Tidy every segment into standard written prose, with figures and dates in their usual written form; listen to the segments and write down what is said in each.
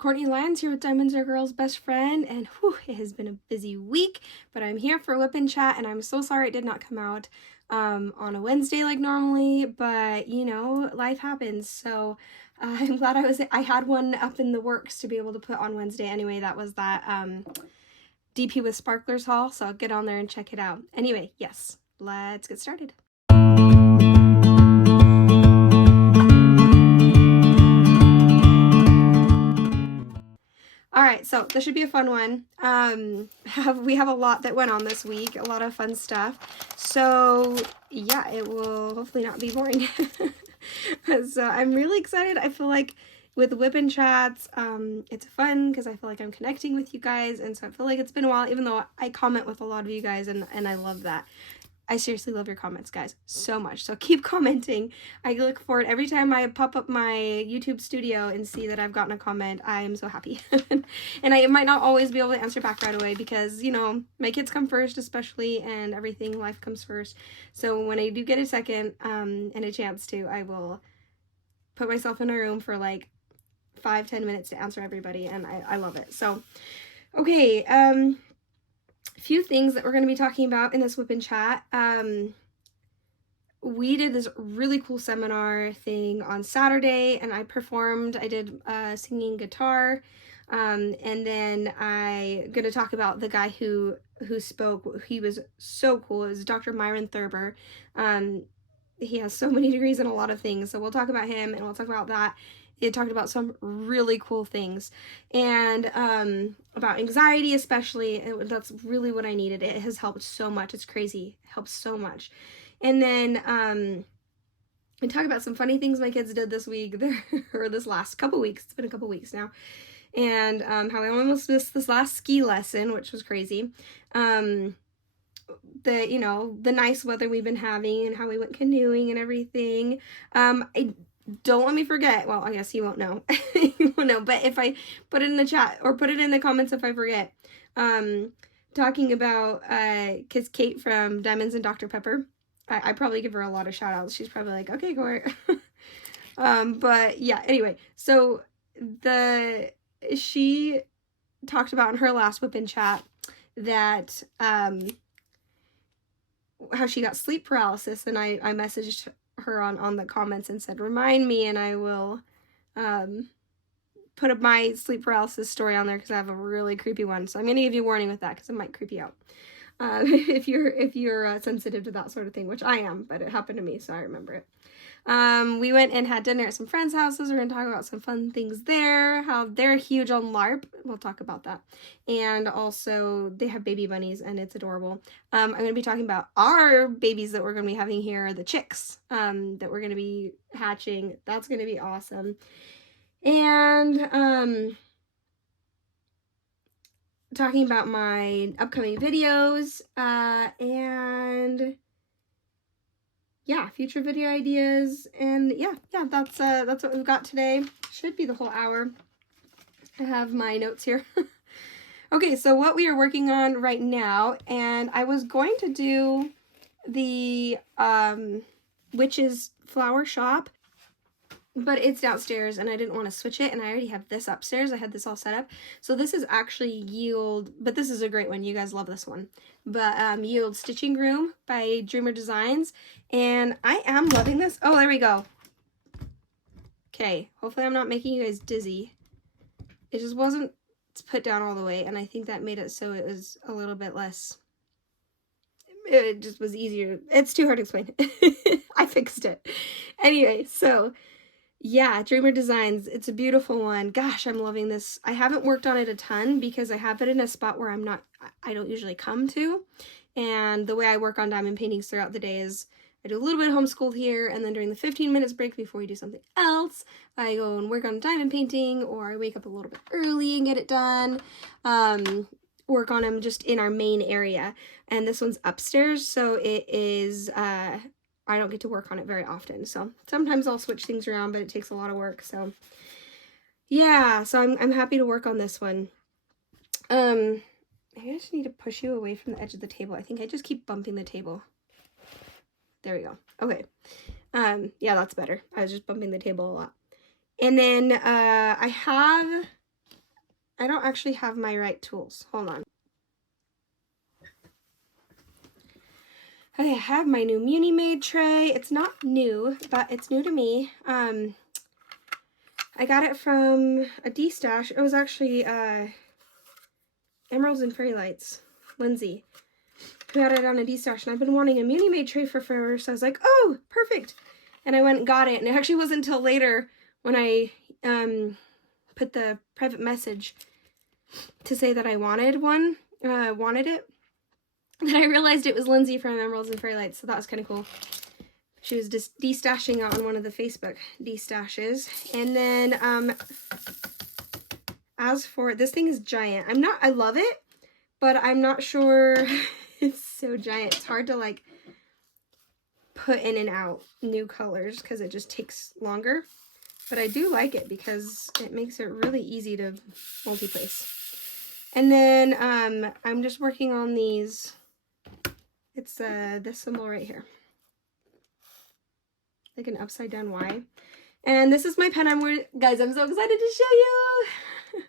Courtney Lyons here with Diamonds Are Girls' best friend, and whew, it has been a busy week, but I'm here for WIP and Chat, and I'm so sorry it did not come out on a Wednesday like normally, but you know, life happens, so I'm glad I had one up in the works to be able to put on Wednesday anyway. That was that DP with Sparklers haul, so I'll get on there and check it out. Anyway, yes, let's get started. All right, so this should be a fun one. We have a lot that went on this week, a lot of fun stuff. So yeah, it will hopefully not be boring. So I'm really excited. I feel like with WIP and Chats, it's fun because I feel like I'm connecting with you guys, and so I feel like it's been a while, even though I comment with a lot of you guys, and I love that. I seriously love your comments, guys, so much. So keep commenting. I look forward every time I pop up my YouTube studio and see that I've gotten a comment. I am so happy. And I might not always be able to answer back right away because, you know, my kids come first, especially, and everything, life comes first. So when I do get a second and a chance to, I will put myself in a room for like 5-10 minutes to answer everybody, and I love it. So, okay, few things that we're going to be talking about in this WIP and Chat. We did this really cool seminar thing on Saturday, and I did singing guitar, and then I'm going to talk about the guy who spoke. He was so cool. It was Dr. Myron Thurber. He has so many degrees in a lot of things, so we'll talk about him, and we'll talk about that. It talked about some really cool things, and about anxiety especially. That's really what I needed. It has helped so much. It's crazy. It helps so much. And then we talk about some funny things my kids did this week, or this last couple weeks. It's been a couple weeks now. And how I almost missed this last ski lesson, which was crazy. The nice weather we've been having and how we went canoeing and everything. Don't let me forget. Well, I guess you won't know. You won't know. But if I put it in the chat or put it in the comments if I forget. Talking about kids Cait from Diamonds and Dr. Pepper. I probably give her a lot of shout outs. She's probably like, okay, Court. But yeah, anyway. So she talked about in her last WIP and Chat that how she got sleep paralysis, and I messaged her on the comments and said, remind me, and I will put up my sleep paralysis story on there because I have a really creepy one. So I'm going to give you a warning with that because it might creep you out. If you're sensitive to that sort of thing, which I am, but it happened to me, so I remember it. We went and had dinner at some friends' houses. We're going to talk about some fun things there, how they're huge on LARP. We'll talk about that. And also, they have baby bunnies, and it's adorable. I'm going to be talking about our babies that we're going to be having here, the chicks that we're going to be hatching. That's going to be awesome. And talking about my upcoming videos, and yeah, future video ideas, and yeah, that's what we've got today. Should be the whole hour. I have my notes here. Okay, so what we are working on right now, and I was going to do the witch's flower shop, but it's downstairs and I didn't want to switch it, and I already have this upstairs. I had this all set up. So this is actually Yield, but this is a great one. You guys love this one. But Yield Stitching Room by Dreamer Designs, and I am loving this. Oh, there we go. Okay, hopefully I'm not making you guys dizzy. It just wasn't put down all the way, and I think that made it so it was a little bit less. It just was easier. It's too hard to explain. I fixed it. Anyway, so yeah, Dreamer Designs. It's a beautiful one. Gosh, I'm loving this. I haven't worked on it a ton because I have it in a spot where I don't usually come to. And the way I work on diamond paintings throughout the day is I do a little bit of homeschool here, and then during the 15 minutes break before we do something else, I go and work on diamond painting, or I wake up a little bit early and get it done. Work on them just in our main area. And this one's upstairs, so it is I don't get to work on it very often, so sometimes I'll switch things around, but it takes a lot of work. So yeah, so I'm happy to work on this one. Maybe I just need to push you away from the edge of the table. I think I just keep bumping the table. There we go. Okay. Yeah, that's better. I was just bumping the table a lot. And then I have I don't actually have my right tools. Hold on. Okay, I have my new Muni Made tray. It's not new, but it's new to me. I got it from a D-stash. It was actually Emeralds and Fairy Lights, Lindsay, who had it on a D-stash, and I've been wanting a Muni Made tray for forever, so I was like, oh, perfect. And I went and got it, and it actually wasn't until later when I put the private message to say that I wanted it, that I realized it was Lindsay from Emeralds and Fairy Lights, so that was kind of cool. She was just de-stashing it on one of the Facebook de-stashes. And then, as for, this thing is giant. I love it, but I'm not sure, it's so giant. It's hard to, like, put in and out new colors because it just takes longer. But I do like it because it makes it really easy to multi-place. And then, I'm just working on these. It's this symbol right here, like an upside down Y. And this is my pen I'm wearing. Guys, I'm so excited to show you.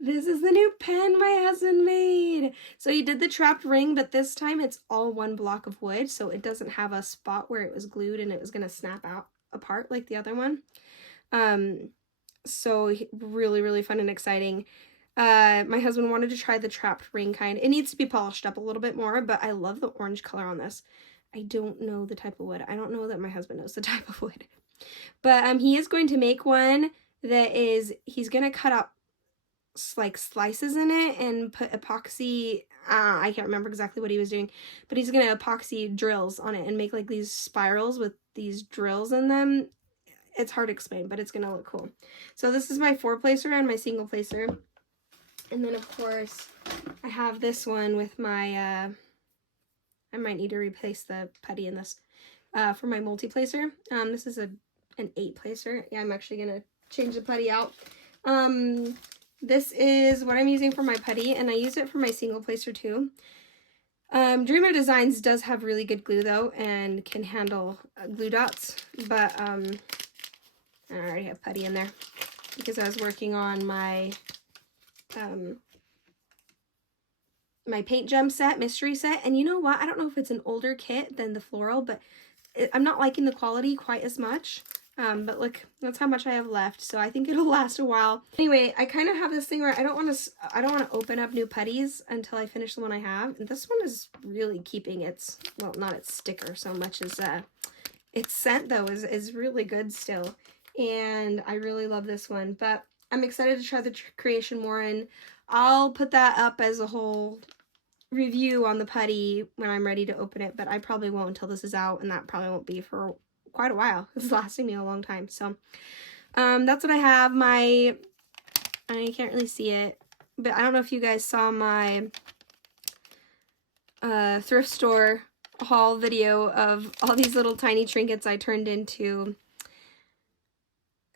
This is the new pen my husband made. So he did the trapped ring, but this time it's all one block of wood, so it doesn't have a spot where it was glued and it was gonna snap out apart like the other one. So really, really fun and exciting. My husband wanted to try the trapped ring kind. It needs to be polished up a little bit more, but I love the orange color on this. I don't know the type of wood. I don't know that my husband knows the type of wood. But he is going to make one that is, he's going to cut up like slices in it and put epoxy, I can't remember exactly what he was doing, but he's going to epoxy drills on it and make like these spirals with these drills in them. It's hard to explain, but it's going to look cool. So this is my 4-placer and my single placer. And then, of course, I have this one with my, I might need to replace the putty in this, for my multi-placer. This is an 8-placer. Yeah, I'm actually going to change the putty out. This is what I'm using for my putty, and I use it for my single placer too. Dreamer Designs does have really good glue, though, and can handle glue dots, but I already have putty in there because I was working on my my paint gem set, mystery set, and you know what, I don't know if it's an older kit than the floral, but I'm not liking the quality quite as much. But look, that's how much I have left, so I think it'll last a while. Anyway, I kind of have this thing where I don't want to open up new putties until I finish the one I have, and this one is really keeping its, well, not its sticker so much as its scent, though, is really good still, and I really love this one. But I'm excited to try the creation more, and I'll put that up as a whole review on the putty when I'm ready to open it, but I probably won't until this is out, and that probably won't be for quite a while. This is lasting me a long time. So that's what I have. I can't really see it, but I don't know if you guys saw my thrift store haul video of all these little tiny trinkets I turned into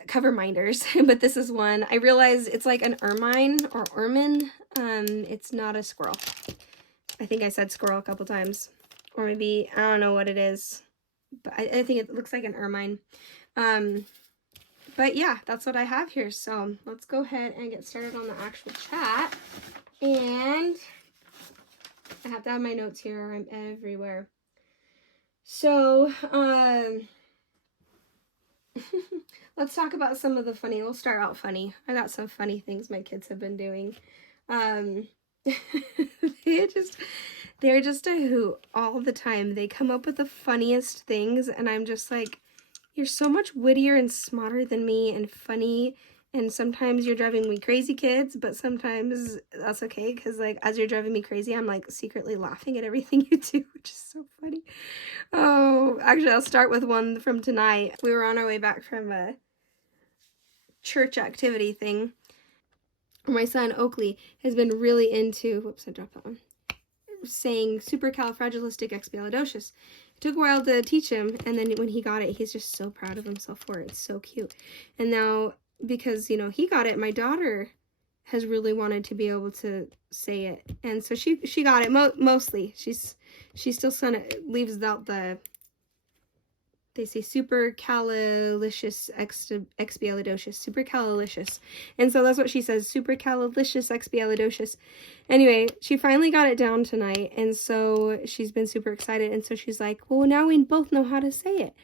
cover minders. But this is one. I realized it's like an ermine or ermine. It's not a squirrel. I think I said squirrel a couple times, or maybe I don't know what it is, but I think it looks like an ermine. But yeah, that's what I have here. So let's go ahead and get started on the actual chat. And I have to have my notes here or I'm everywhere. So let's talk about some of the funny. We'll start out funny. I got some funny things my kids have been doing. They're just a hoot all the time. They come up with the funniest things, and I'm just like, you're so much wittier and smarter than me and funny, and sometimes you're driving me crazy, kids, but sometimes that's okay, because like as you're driving me crazy, I'm like secretly laughing at everything you do, which is so funny. Oh, actually, I'll start with one from tonight. We were on our way back from a church activity thing. My son Oakley has been really into, whoops, I dropped that one, saying supercalifragilisticexpialidocious. It took a while to teach him, and then when he got it, he's just so proud of himself for it. It's so cute. And now, because, you know, he got it, my daughter has really wanted to be able to say it. And so she got it mostly. She still leaves out the they say supercalifragilisticexpialidocious, supercalilicious. And so that's what she says, supercalilicious Anyway, she finally got it down tonight, and so she's been super excited, and so she's like, well, now we both know how to say it.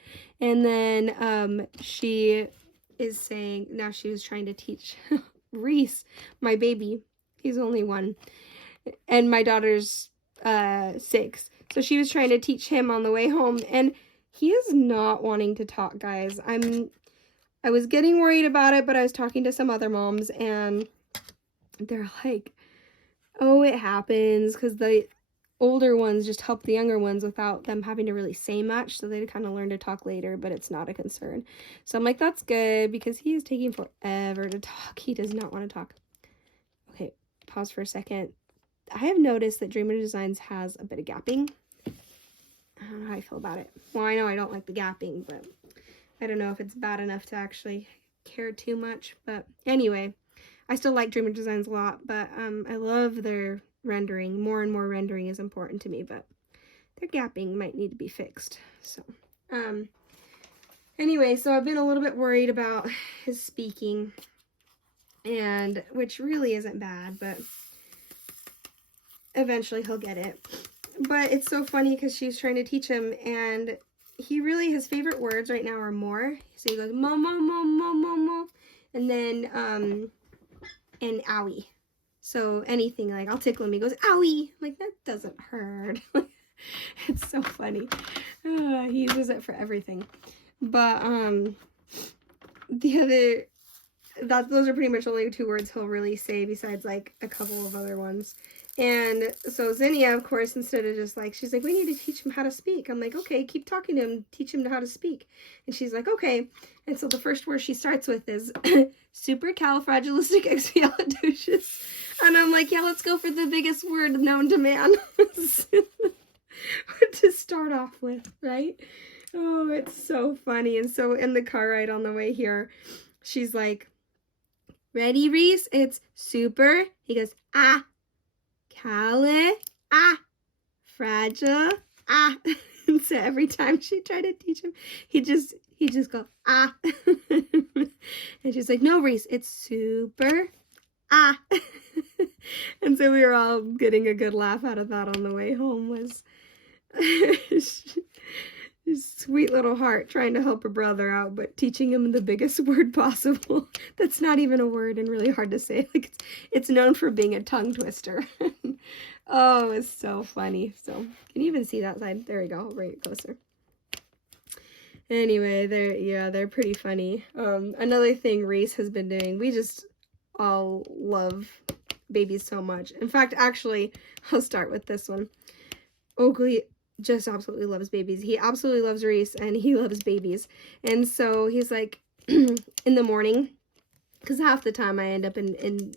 And then she is saying, now she was trying to teach Reese, my baby, he's only 1, and my daughter's 6. So she was trying to teach him on the way home, and he is not wanting to talk, guys. I was getting worried about it, but I was talking to some other moms, and they're like, oh, it happens, because the older ones just help the younger ones without them having to really say much, so they kind of learn to talk later, but it's not a concern. So I'm like, that's good, because he is taking forever to talk. He does not want to talk. Okay, pause for a second. I have noticed that Dreamer Designs has a bit of gapping. I don't know how I feel about it. Well, I know I don't like the gapping, but I don't know if it's bad enough to actually care too much. But anyway, I still like Dreamer Designs a lot, but I love their rendering. More and more rendering is important to me, but their gapping might need to be fixed. So, anyway, so I've been a little bit worried about his speaking, and which really isn't bad, but eventually he'll get it. But it's so funny because she's trying to teach him, and he really, his favorite words right now are more. So he goes, mo, mo, mo, mo, mo, mo, and then, and owie. So anything, like, I'll tickle him, he goes, owie. I'm like, that doesn't hurt. It's so funny. He uses it for everything. But, those are pretty much only 2 words he'll really say, besides, like, a couple of other ones. And so Zinnia, of course, instead of just like, she's like, we need to teach him how to speak. I'm like, okay, keep talking to him, teach him how to speak. And she's like, okay. And so the first word she starts with is supercalifragilisticexpialidocious. And I'm like, yeah, let's go for the biggest word known to man to start off with, right? Oh, it's so funny. And so in the car ride on the way here, she's like, ready, Reese? It's super. He goes, ah. Cali, ah, fragile, ah. And so every time she tried to teach him, he just go, ah. And she's like, no, Reese, it's super, ah. And so we were all getting a good laugh out of that on the way home. Was his sweet little heart trying to help a brother out, but teaching him the biggest word possible. That's not even a word and really hard to say. Like, it's known for being a tongue twister. Oh, it's so funny. So, can you even see that side? There we go. I'll bring it closer. Anyway, they're pretty funny. Another thing Reese has been doing, we just all love babies so much. In fact, actually, I'll start with this one. Oakley just absolutely loves babies. He absolutely loves Reese, and he loves babies. And so he's like, in the morning, because half the time I end up in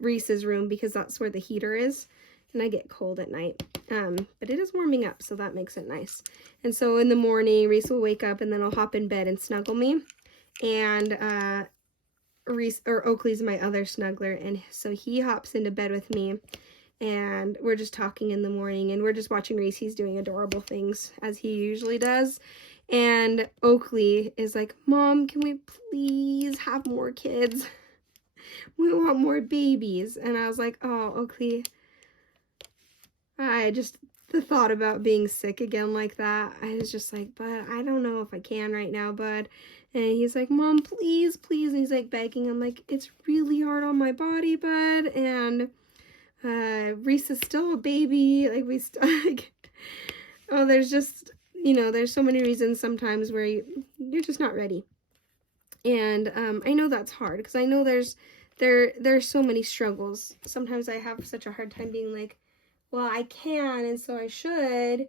Reese's room, because that's where the heater is, and I get cold at night. But it is warming up, so that makes it nice. And so in the morning, Reese will wake up, and then I'll hop in bed and snuggle me. And Reese, or Oakley's my other snuggler, and so he hops into bed with me. And we're just talking in the morning, and we're just watching Reese. He's doing adorable things, as he usually does. And Oakley is like, Mom, can we please have more kids? We want more babies. And I was like, oh, Oakley, the thought about being sick again like that, I was just like, but I don't know if I can right now, bud. And he's like, Mom, please, please. And he's like begging. I'm like, it's really hard on my body, bud. And Reese is still a baby. Like, oh, there's just, there's so many reasons sometimes where you're just not ready. And I know that's hard, because I know there's so many struggles. Sometimes I have such a hard time being like, well, I can, and so I should.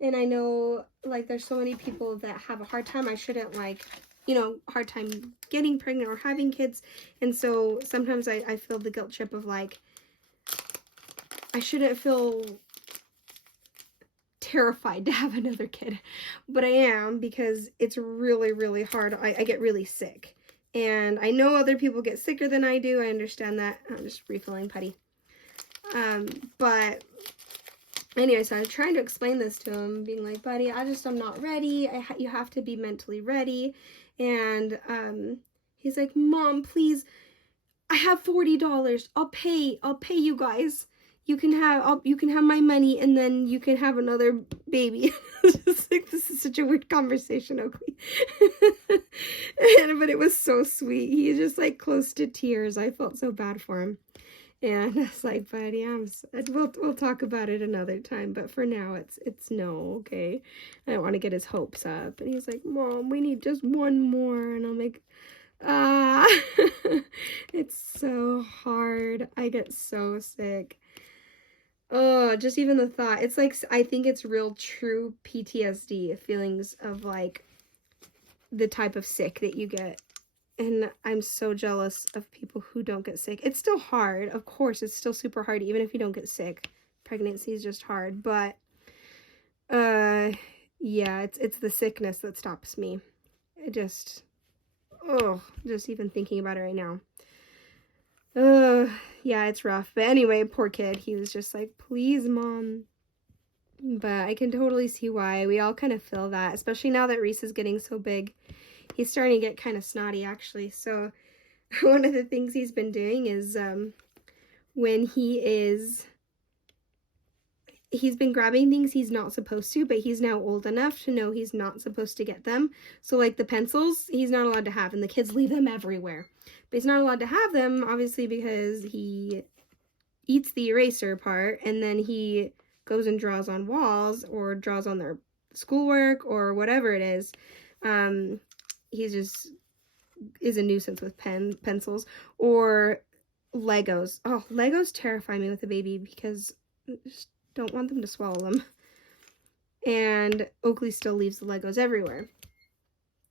And I know, like, there's so many people that have a hard time. I shouldn't, like, hard time getting pregnant or having kids. And so sometimes I feel the guilt trip of, like, I shouldn't feel terrified to have another kid, but I am, because it's really, really hard. I get really sick, and I know other people get sicker than I do. I understand that. I'm just refilling putty. But Anyway, so I was trying to explain this to him, being like, buddy, I'm not ready. You have to be mentally ready. And he's like, Mom, please, I have $40. I'll pay you guys. You can have my money, and then you can have another baby. It's just like, this is such a weird conversation, Oakley. But it was so sweet. He's just like close to tears. I felt so bad for him. And I was like, buddy, we'll talk about it another time, but for now it's no, okay? I don't want to get his hopes up. And he's like, Mom, we need just one more. And I'm like, it's so hard. I get so sick. Oh, just even the thought. It's like, I think it's real true PTSD, feelings of like the type of sick that you get. And I'm so jealous of people who don't get sick. It's still hard. Of course, it's still super hard, even if you don't get sick. Pregnancy is just hard. But, yeah, it's the sickness that stops me. It just even thinking about it right now. Yeah, it's rough. But anyway, poor kid. He was just like, please, Mom. But I can totally see why. We all kind of feel that, especially now that Reese is getting so big. He's starting to get kind of snotty, actually. So one of the things he's been doing is when he's been grabbing things he's not supposed to, but he's now old enough to know he's not supposed to get them. So like the pencils, he's not allowed to have, and the kids leave them everywhere. But he's not allowed to have them, obviously, because he eats the eraser part, and then he goes and draws on walls or draws on their schoolwork or whatever it is. He just is a nuisance with pencils or Legos. Oh, Legos terrify me with a baby because I just don't want them to swallow them. And Oakley still leaves the Legos everywhere.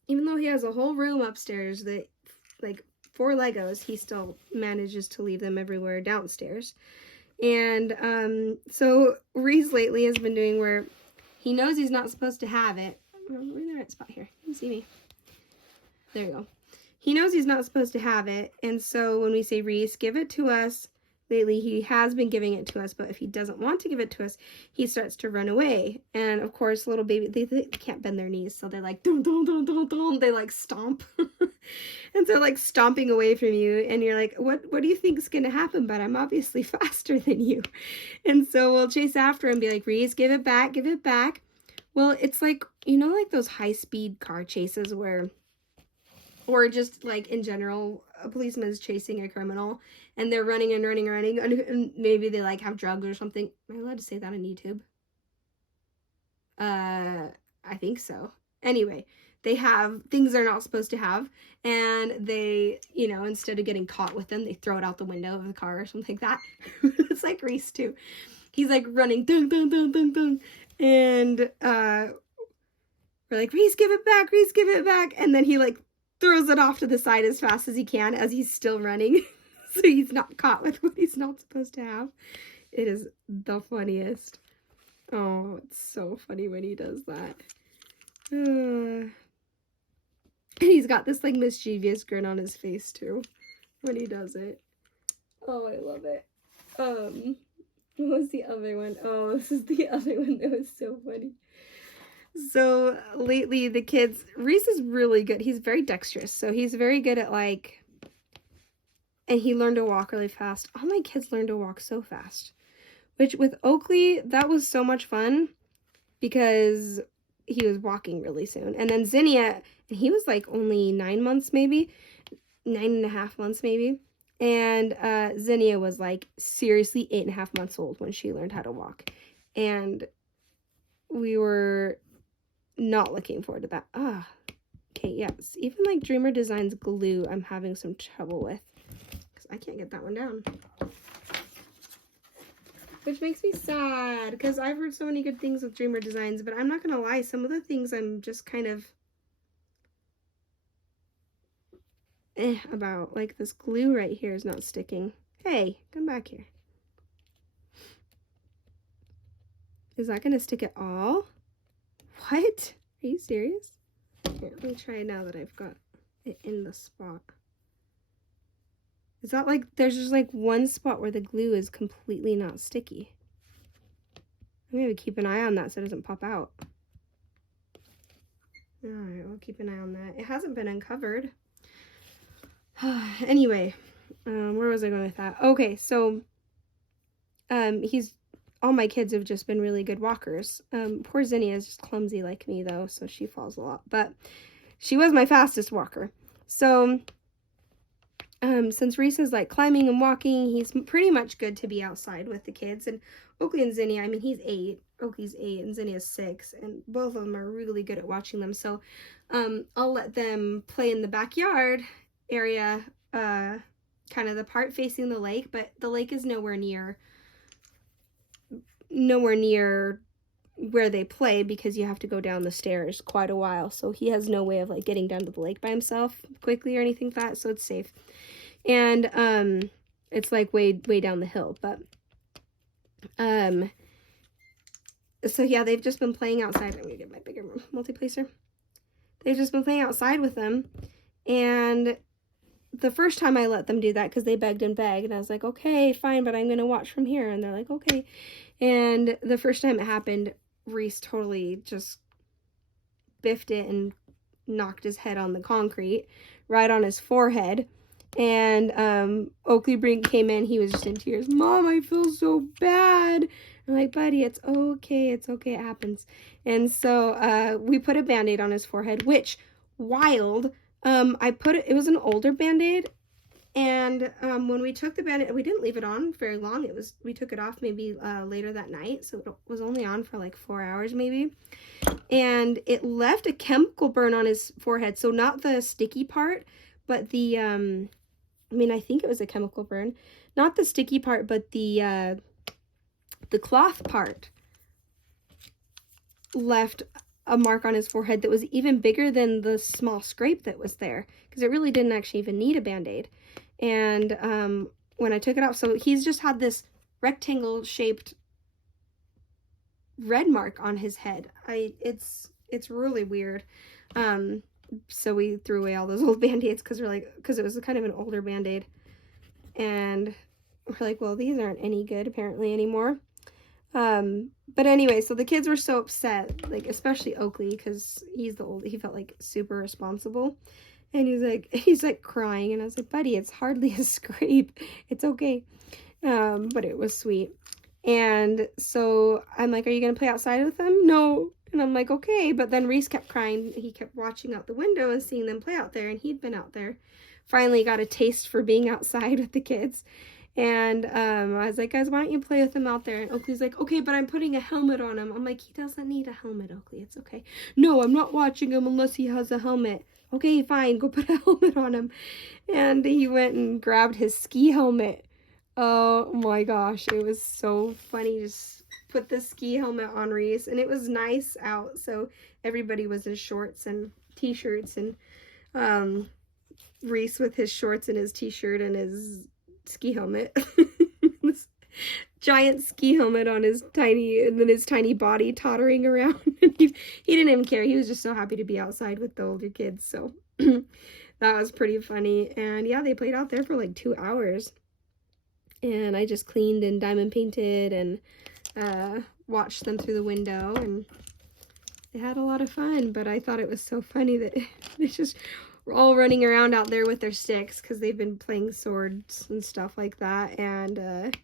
Even though he has a whole room upstairs that, like, 4 Legos, he still manages to leave them everywhere downstairs. And so Reese lately has been doing where he knows he's not supposed to have it. We're in the right spot here. You can see me. There you go. He knows he's not supposed to have it, and so when we say, Reese, give it to us, lately he has been giving it to us, but if he doesn't want to give it to us, he starts to run away. And of course, little baby, they can't bend their knees, so they're like, dum, dum, dum, dum, dum. They like stomp. And so like stomping away from you, and you're like, what do you think is going to happen? But I'm obviously faster than you. And so we'll chase after him and be like, Reese, give it back, give it back. Well, it's like, you know, like those high-speed car chases where, or just like in general, a policeman is chasing a criminal and they're running and running and running, and maybe they like have drugs or something. Am I allowed to say that on YouTube? I think so. Anyway, they have things they're not supposed to have, and they, you know, instead of getting caught with them, they throw it out the window of the car or something like that. It's like Reese too. He's like running, dun, dun, dun, dun, dun, and we're like, Reese, give it back, Reese, give it back, and then he like throws it off to the side as fast as he can as he's still running, so he's not caught with what he's not supposed to have. It is the funniest. Oh, it's so funny when he does that. And he's got this like mischievous grin on his face too when he does it. Oh, I love it. What was the other one? Oh, this is the other one that was so funny. So lately the kids, Reese is really good. He's very dexterous. So he's very good at like, and he learned to walk really fast. All my kids learned to walk so fast. Which with Oakley, that was so much fun because he was walking really soon. And then Zinnia, and he was like only 9 months maybe, 9.5 months maybe. And Zinnia was like seriously 8.5 months old when she learned how to walk. And we were not looking forward to that. Okay, yes. Even like Dreamer Designs glue, I'm having some trouble with because I can't get that one down. Which makes me sad because I've heard so many good things with Dreamer Designs, but I'm not gonna lie, some of the things I'm just kind of about. Like this glue right here is not sticking. Hey, come back here. Is that gonna stick at all? What? Are you serious? Here, let me try now that I've got it in the spot. Is that like, there's just like one spot where the glue is completely not sticky. I'm going to keep an eye on that so it doesn't pop out. Alright, we'll keep an eye on that. It hasn't been uncovered. Anyway, where was I going with that? Okay, so all my kids have just been really good walkers. Poor Zinnia is just clumsy like me though, so she falls a lot. But she was my fastest walker. So since Reese is like climbing and walking, he's pretty much good to be outside with the kids. And Oakley and Zinnia, I mean, he's 8. Oakley's 8 and Zinnia's 6, and both of them are really good at watching them. So I'll let them play in the backyard area, kind of the part facing the lake, but the lake is nowhere near where they play because you have to go down the stairs quite a while. So he has no way of like getting down to the lake by himself quickly or anything like that, so it's safe. And it's like way down the hill, but so yeah, they've just been playing outside. I'm gonna get my bigger multi-placer. They've just been playing outside with them, and the first time I let them do that because they begged and begged, and I was like, okay, fine, but I'm gonna watch from here. And they're like, okay. And the first time it happened, Reese totally just biffed it and knocked his head on the concrete, right on his forehead. And Oakley Brink came in, he was just in tears. Mom, I feel so bad. I'm like, buddy, it's okay, it happens. And so we put a band-aid on his forehead, which, wild, it was an older band-aid, and when we took the band-aid, we didn't leave it on very long. We took it off maybe later that night, so it was only on for like 4 hours maybe, and it left a chemical burn on his forehead. So not the sticky part, but the I mean, I think it was a chemical burn, not the sticky part, but the cloth part left a mark on his forehead that was even bigger than the small scrape that was there, because it really didn't actually even need a band-aid. And when I took it off, so he's just had this rectangle shaped red mark on his head. It's really weird. So we threw away all those old band-aids because it was kind of an older band-aid, and we're like, well, these aren't any good apparently anymore. But anyway, so the kids were so upset, like especially Oakley, because he's the old, he felt like super responsible, and he's like crying, and I was like, buddy, it's hardly a scrape, it's okay. But it was sweet. And so I'm like, are you gonna play outside with them? No. And I'm like, okay. But then Reese kept crying. He kept watching out the window and seeing them play out there, and he'd been out there. Finally got a taste for being outside with the kids. And I was like, guys, why don't you play with them out there? And Oakley's like, okay, but I'm putting a helmet on him. I'm like, he doesn't need a helmet, Oakley. It's okay. No, I'm not watching him unless he has a helmet. Okay, fine. Go put a helmet on him. And he went and grabbed his ski helmet. Oh my gosh, it was so funny. Just put the ski helmet on Reese, and it was nice out, so everybody was in shorts and t-shirts, and Reese with his shorts and his t-shirt and his ski helmet. This giant ski helmet on his tiny body tottering around. He didn't even care. He was just so happy to be outside with the older kids, so that was pretty funny. And yeah, they played out there for like 2 hours. And I just cleaned and diamond painted and watched them through the window, and they had a lot of fun. But I thought it was so funny that they just were all running around out there with their sticks, because they've been playing swords and stuff like that, and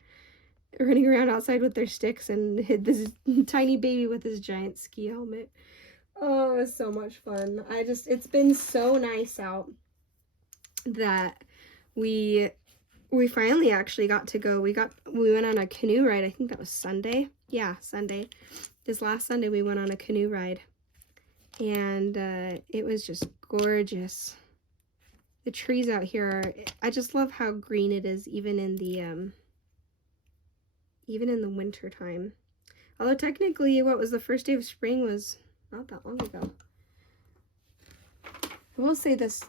running around outside with their sticks, and hid this tiny baby with his giant ski helmet. Oh, it was so much fun. It's been so nice out that we finally actually got to go. We went on a canoe ride. I think that was Sunday. Yeah, Sunday. This last Sunday we went on a canoe ride, and it was just gorgeous. The trees out here I just love how green it is, even in the winter time. Although technically, what was the first day of spring was not that long ago. I will say this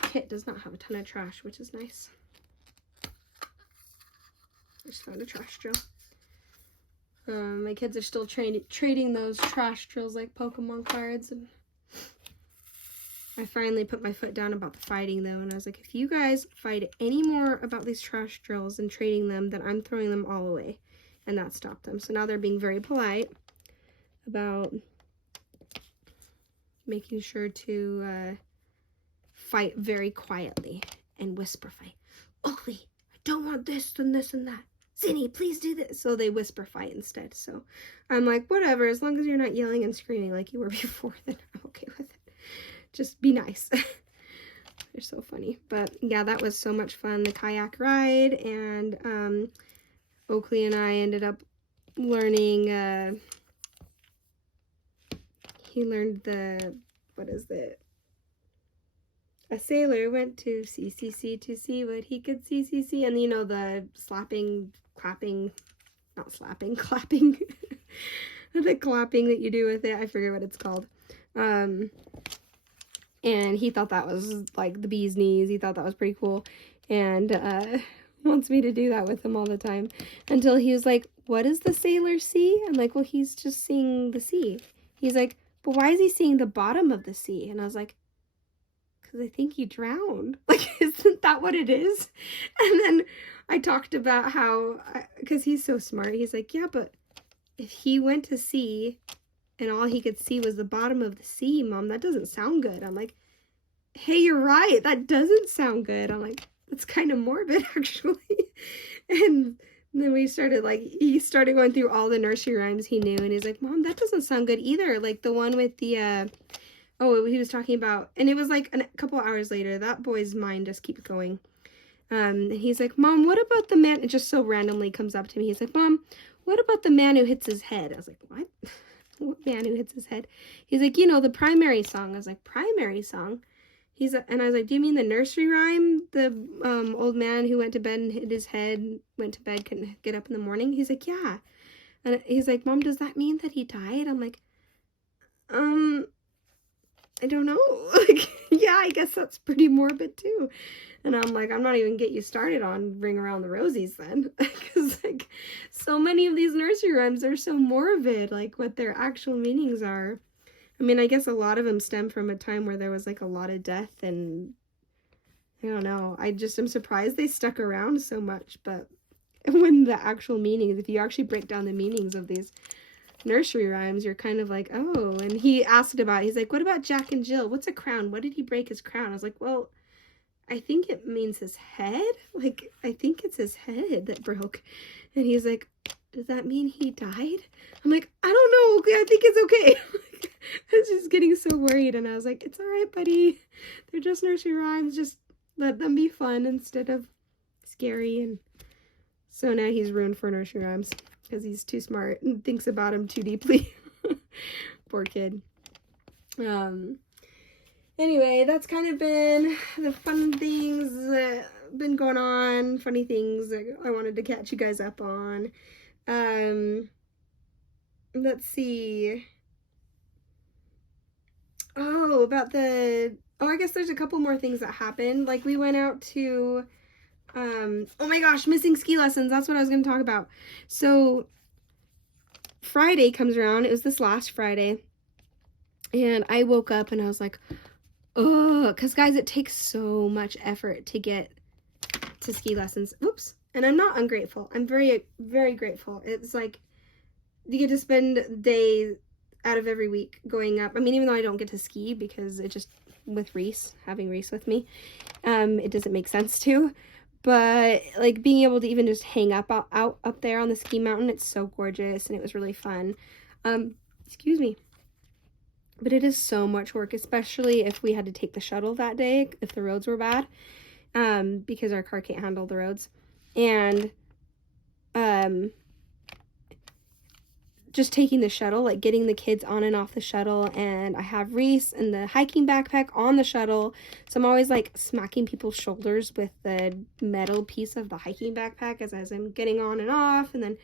kit does not have a ton of trash, which is nice. I just found a trash drill. My kids are still trading those trash drills like Pokemon cards, and I finally put my foot down about the fighting though, and I was like, if you guys fight any more about these trash drills and trading them, then I'm throwing them all away. and that stopped them. So now they're being very polite about making sure to fight very quietly and whisper fight. Oakley, I don't want this and this and that. Zinni, please do this. So they whisper fight instead. So I'm like, whatever, as long as you're not yelling and screaming like you were before, then I'm okay with it. Just be nice. They're so funny. But yeah, that was so much fun, the kayak ride. And Oakley and I ended up learning, he learned the, what is it? A sailor went to CCC to see what he could see. And you know, the slapping, clapping, not slapping, clapping. The clapping that you do with it. I forget what it's called. And he thought that was like the bee's knees. He thought that was pretty cool. And wants me to do that with him all the time. Until he was like, what does the sailor see? I'm like, well, he's just seeing the sea. He's like, but why is he seeing the bottom of the sea? And I was like, because I think he drowned. Like, isn't that what it is? And then I talked about how, because he's so smart, he's like, yeah, but if he went to sea and all he could see was the bottom of the sea, Mom, that doesn't sound good. I'm like, hey, you're right. That doesn't sound good. I'm like, that's kind of morbid, actually. And then we started, like, he started going through all the nursery rhymes he knew, and he's like, Mom, that doesn't sound good either. Like, the one with the, oh, he was talking about, and it was, like, a couple hours later, that boy's mind just keeps going. And he's like, Mom, what about the man, it just so randomly comes up to me, he's like, Mom, what about the man who hits his head? I was like, what? What man who hits his head? He's like, you know, the primary song. I was like, primary song? And I was like, do you mean the nursery rhyme? The old man who went to bed and hit his head, went to bed, couldn't get up in the morning? He's like, yeah. And he's like, Mom, does that mean that he died? I'm like, I don't know. Like, yeah, I guess that's pretty morbid too. And I'm like, I'm not even get you started on Ring Around the Rosies then. Because, like, so many of these nursery rhymes are so morbid, like, what their actual meanings are. I mean, I guess a lot of them stem from a time where there was, like, a lot of death, and I don't know. I just am surprised they stuck around so much. But when the actual meanings, if you actually break down the meanings of these nursery rhymes, you're kind of like, oh. And he asked about, he's like, what about Jack and Jill? What's a crown? What did he break his crown? I was like, well, I think it means his head. Like, I think it's his head that broke. And he's like, does that mean he died? I'm like, I don't know. Okay, I think it's okay. I was just getting so worried. And I was like, it's all right, buddy. They're just nursery rhymes. Just let them be fun instead of scary. And so now he's ruined for nursery rhymes because he's too smart and thinks about him too deeply. Poor kid. Anyway, that's kind of been the fun things that have been going on, funny things that I wanted to catch you guys up on. Let's see. Oh, I guess there's a couple more things that happened. Like, we went out to, oh my gosh, missing ski lessons. That's what I was going to talk about. So, Friday comes around. It was this last Friday. And I woke up and I was like, oh, because guys, it takes so much effort to get to ski lessons. Whoops. And I'm not ungrateful. I'm very, very grateful. It's like, you get to spend days out of every week going up. I mean, even though I don't get to ski because it just, with Reese, having Reese with me, it doesn't make sense to. But, like, being able to even just hang up out up there on the ski mountain, it's so gorgeous, and it was really fun. Excuse me. But it is so much work, especially if we had to take the shuttle that day, if the roads were bad, because our car can't handle the roads. And just taking the shuttle, like getting the kids on and off the shuttle, and I have Reese and the hiking backpack on the shuttle, so I'm always like smacking people's shoulders with the metal piece of the hiking backpack as I'm getting on and off, and then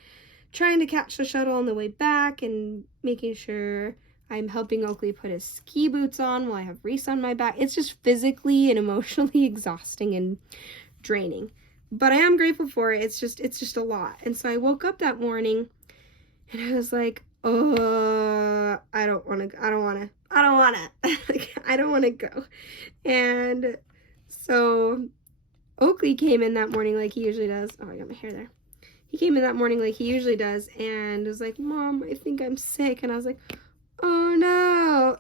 trying to catch the shuttle on the way back, and making sure I'm helping Oakley put his ski boots on while I have Reese on my back. It's just physically and emotionally exhausting and draining, but I am grateful for it. It's just a lot. And so I woke up that morning and I was like, oh, I don't want to, like, I don't want to go. And so Oakley came in that morning like he usually does. Oh, I got my hair there. he came in that morning like he usually does and was like, Mom, I think I'm sick. And I was like, oh no.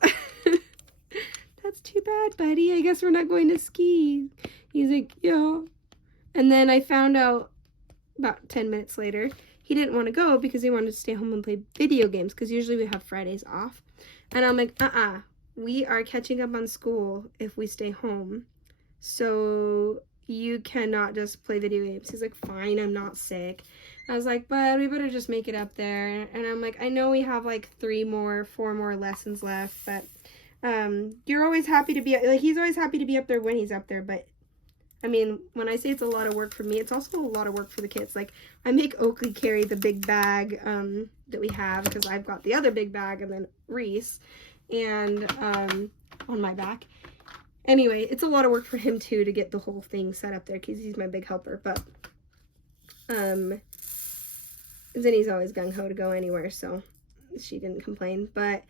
That's too bad, buddy. I guess we're not going to ski. He's like, yeah. And then I found out about 10 minutes later, he didn't want to go because he wanted to stay home and play video games because usually we have Fridays off. And I'm like, we are catching up on school if we stay home. So you cannot just play video games. He's like, fine, I'm not sick. I was like, but we better just make it up there. And I'm like, I know we have like 4 more lessons left, but you're always happy to be, like, he's always happy to be up there when he's up there, but I mean, when I say it's a lot of work for me, it's also a lot of work for the kids. Like, I make Oakley carry the big bag that we have because I've got the other big bag and then Reese and on my back. Anyway, it's a lot of work for him too to get the whole thing set up there because he's my big helper. But Zinni's always gung-ho to go anywhere, so she didn't complain. But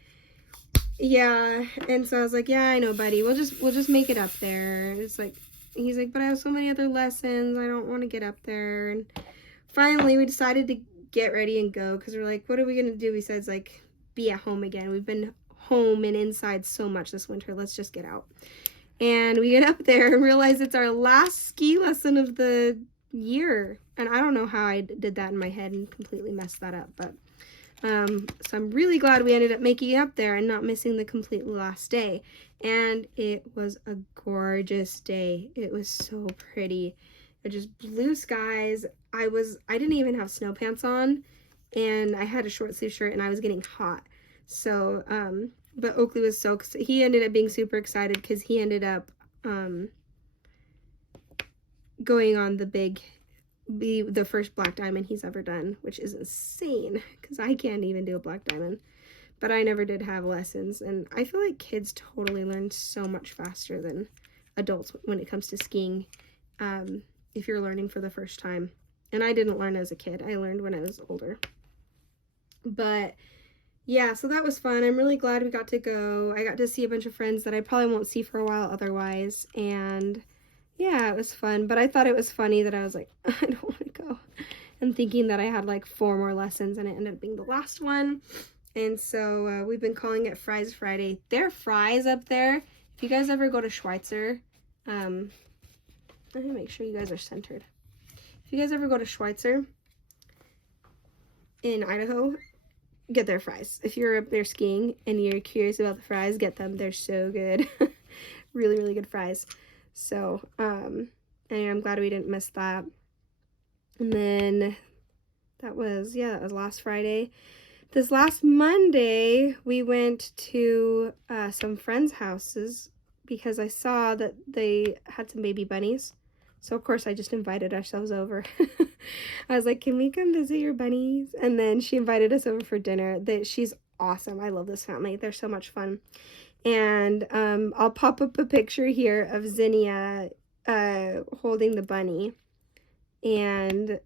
yeah, and so I was like, yeah, I know, buddy. We'll just make it up there. It's like, he's like, but I have so many other lessons. I don't want to get up there. And finally, we decided to get ready and go because we're like, what are we going to do besides, like, be at home again? We've been home and inside so much this winter. Let's just get out. And we get up there and realize it's our last ski lesson of the year. And I don't know how I did that in my head and completely messed that up. But so I'm really glad we ended up making it up there and not missing the complete last day. And it was a gorgeous day. It was so pretty. It just blue skies. I didn't even have snow pants on, and I had a short sleeve shirt, and I was getting hot. So, but Oakley was he ended up being super excited because he ended up going on the first black diamond he's ever done, which is insane because I can't even do a black diamond. But I never did have lessons, and I feel like kids totally learn so much faster than adults when it comes to skiing, if you're learning for the first time. And I didn't learn as a kid. I learned when I was older. But yeah, so that was fun. I'm really glad we got to go. I got to see a bunch of friends that I probably won't see for a while otherwise, and yeah, it was fun. But I thought it was funny that I was like, I don't want to go. And thinking that I had like 4 more lessons, and it ended up being the last one. And so we've been calling it Fries Friday. Their fries up there, if you guys ever go to Schweitzer, let me make sure you guys are centered. If you guys ever go to Schweitzer in Idaho, get their fries. If you're up there skiing and you're curious about the fries, get them. They're so good. Really, really good fries. So, and I'm glad we didn't miss that. And then that was last Friday. This last Monday, we went to some friends' houses because I saw that they had some baby bunnies. So, of course, I just invited ourselves over. I was like, can we come visit your bunnies? And then she invited us over for dinner. She's awesome. I love this family. They're so much fun. And I'll pop up a picture here of Zinnia holding the bunny. And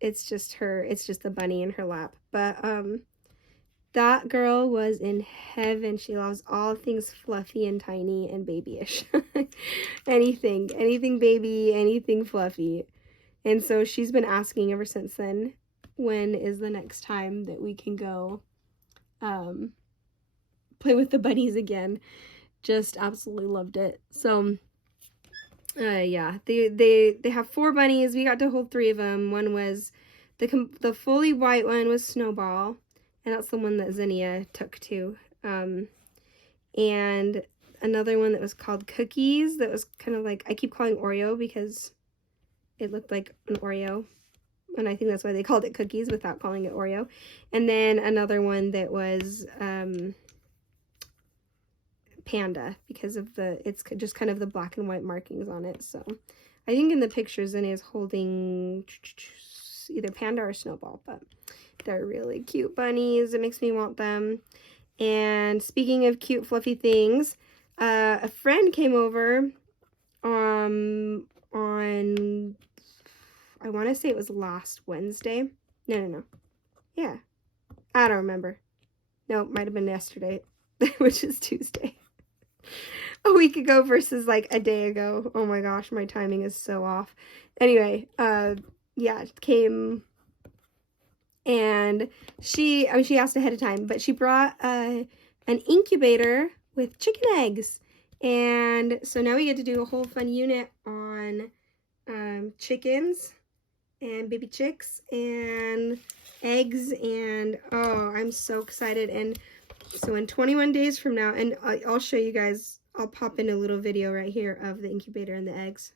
it's just the bunny in her lap. But that girl was in heaven. She loves all things fluffy and tiny and babyish. anything baby, anything fluffy. And so she's been asking ever since then, when is the next time that we can go play with the bunnies again. Just absolutely loved it. So yeah, they have 4 bunnies. We got to hold 3 of them. One was the fully white one was Snowball. And that's the one that Zinnia took to. And another one that was called Cookies. That was kind of like, I keep calling Oreo because it looked like an Oreo. And I think that's why they called it Cookies without calling it Oreo. And then another one that was Panda because of it's just kind of the black and white markings on it. So I think in the picture Zinnia is holding either Panda or Snowball, but they're really cute bunnies. It makes me want them. And speaking of cute fluffy things, a friend came over on I want to say it was last Wednesday. No. Yeah. I don't remember. No, it might have been yesterday, which is Tuesday. A week ago versus like a day ago. Oh my gosh, my timing is so off. Anyway, yeah, it came And she asked ahead of time, but she brought an incubator with chicken eggs. And so now we get to do a whole fun unit on chickens and baby chicks and eggs, and oh, I'm so excited. And so in 21 days from now, and I'll show you guys, I'll pop in a little video right here of the incubator and the eggs.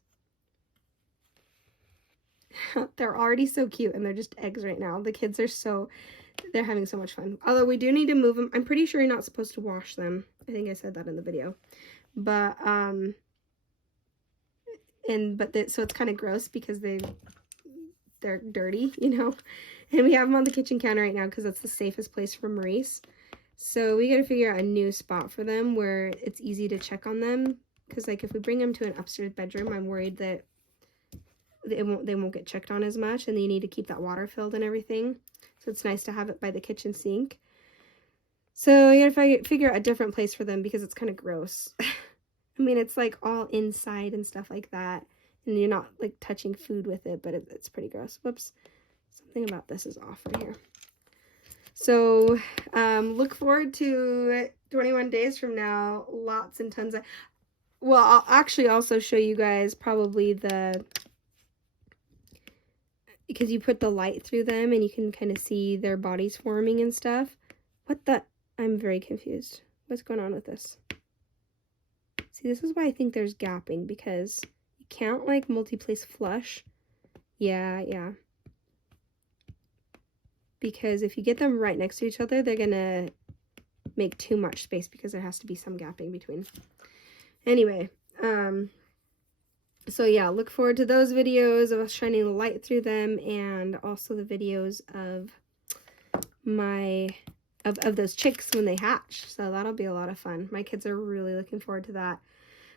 They're already so cute, and they're just eggs right now. The kids are they're having so much fun. Although we do need to move them. I'm pretty sure you're not supposed to wash them. I think I said that in the video. But so it's kind of gross because they're dirty, you know. And we have them on the kitchen counter right now because that's the safest place for Maurice. So we got to figure out a new spot for them where it's easy to check on them. Because like if we bring them to an upstairs bedroom, I'm worried that they won't get checked on as much, and they need to keep that water filled and everything. So it's nice to have it by the kitchen sink. So you gotta figure out a different place for them because it's kind of gross. I mean, it's like all inside and stuff like that, and you're not like touching food with it, but it's pretty gross. Whoops, something about this is off right here. So look forward to 21 days from now. Lots and tons of, well, I'll actually also show you guys probably because you put the light through them and you can kind of see their bodies forming and stuff. I'm very confused. What's going on with this? See, this is why I think there's gapping, because you can't like multi-place flush. Yeah. Because if you get them right next to each other, they're gonna make too much space because there has to be some gapping between. Anyway, so yeah, look forward to those videos of us shining the light through them, and also the videos of of those chicks when they hatch. So that'll be a lot of fun. My kids are really looking forward to that.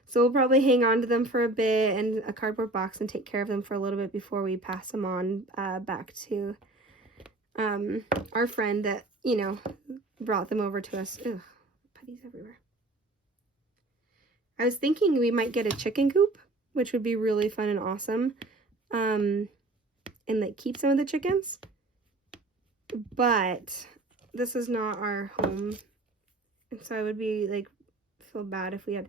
So we'll probably hang on to them for a bit in a cardboard box and take care of them for a little bit before we pass them on back to our friend that, you know, brought them over to us. Ugh, putties everywhere. I was thinking we might get a chicken coop, which would be really fun and awesome, and like keep some of the chickens. But this is not our home, and so I would be like feel bad if we had.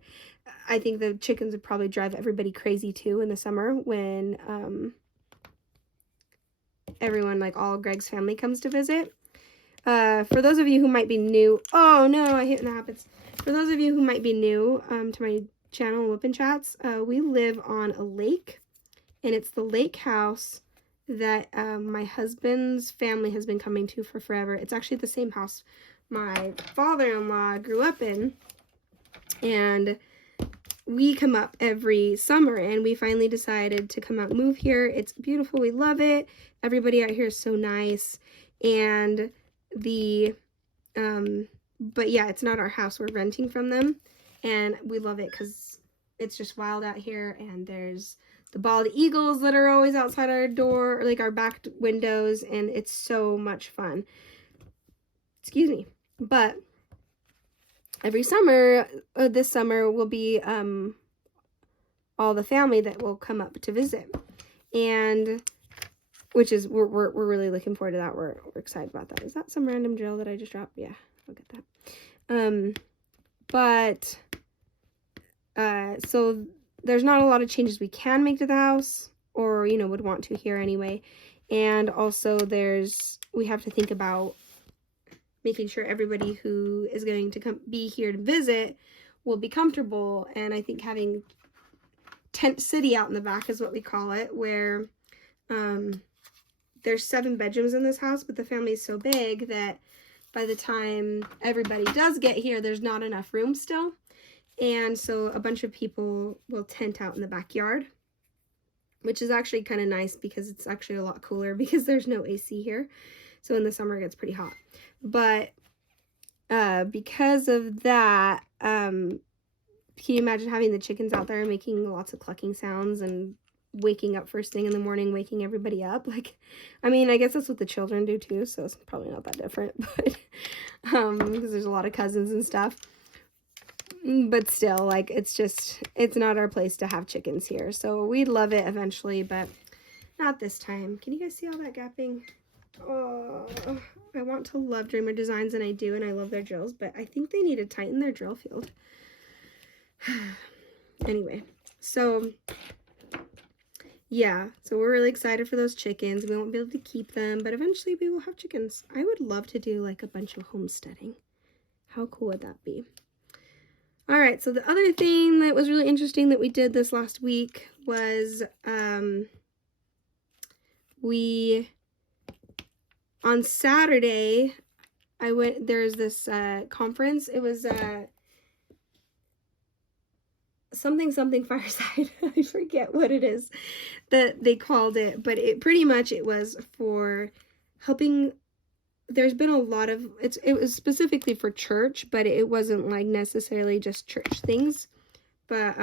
I think the chickens would probably drive everybody crazy too in the summer when everyone, like all Greg's family, comes to visit. For those of you who might be new, oh no, I hate when that happens. For those of you who might be new to my channel, WIP and Chats, we live on a lake, and it's the lake house that my husband's family has been coming to for forever. It's actually the same house my father-in-law grew up in, and we come up every summer, and we finally decided to come out and move here. It's beautiful. We love it. Everybody out here is so nice, and but yeah, it's not our house. We're renting from them, and we love it because it's just wild out here, and there's the bald eagles that are always outside our door, or like our back windows, and it's so much fun. Excuse me. But every summer, this summer will be all the family that will come up to visit, and which is we're really looking forward to that. We're excited about that. Is that some random gel that I just dropped? Yeah, I'll get that. So there's not a lot of changes we can make to the house, or you know, would want to here anyway. And also we have to think about making sure everybody who is going to be here to visit will be comfortable. And I think having tent city out in the back is what we call it, where there's 7 bedrooms in this house, but the family is so big that by the time everybody does get here, there's not enough room still. And so a bunch of people will tent out in the backyard, which is actually kind of nice because it's actually a lot cooler because there's no AC here. So in the summer it gets pretty hot. But because of that, can you imagine having the chickens out there making lots of clucking sounds and waking up first thing in the morning, waking everybody up? Like, I mean, I guess that's what the children do too, so it's probably not that different, but because there's a lot of cousins and stuff. But still, like, it's not our place to have chickens here. So we'd love it eventually, but not this time. Can you guys see all that gapping? Oh, I want to love Dreamer Designs, and I do, and I love their drills, but I think they need to tighten their drill field. Anyway, so yeah, so we're really excited for those chickens. We won't be able to keep them, but eventually we will have chickens. I would love to do like a bunch of homesteading. How cool would that be? All right, so the other thing that was really interesting that we did this last week was on Saturday, there's this conference. It was something Fireside. I forget what it is that they called it, but it was for helping. There's been a lot of, it was specifically for church, but it wasn't like necessarily just church things, but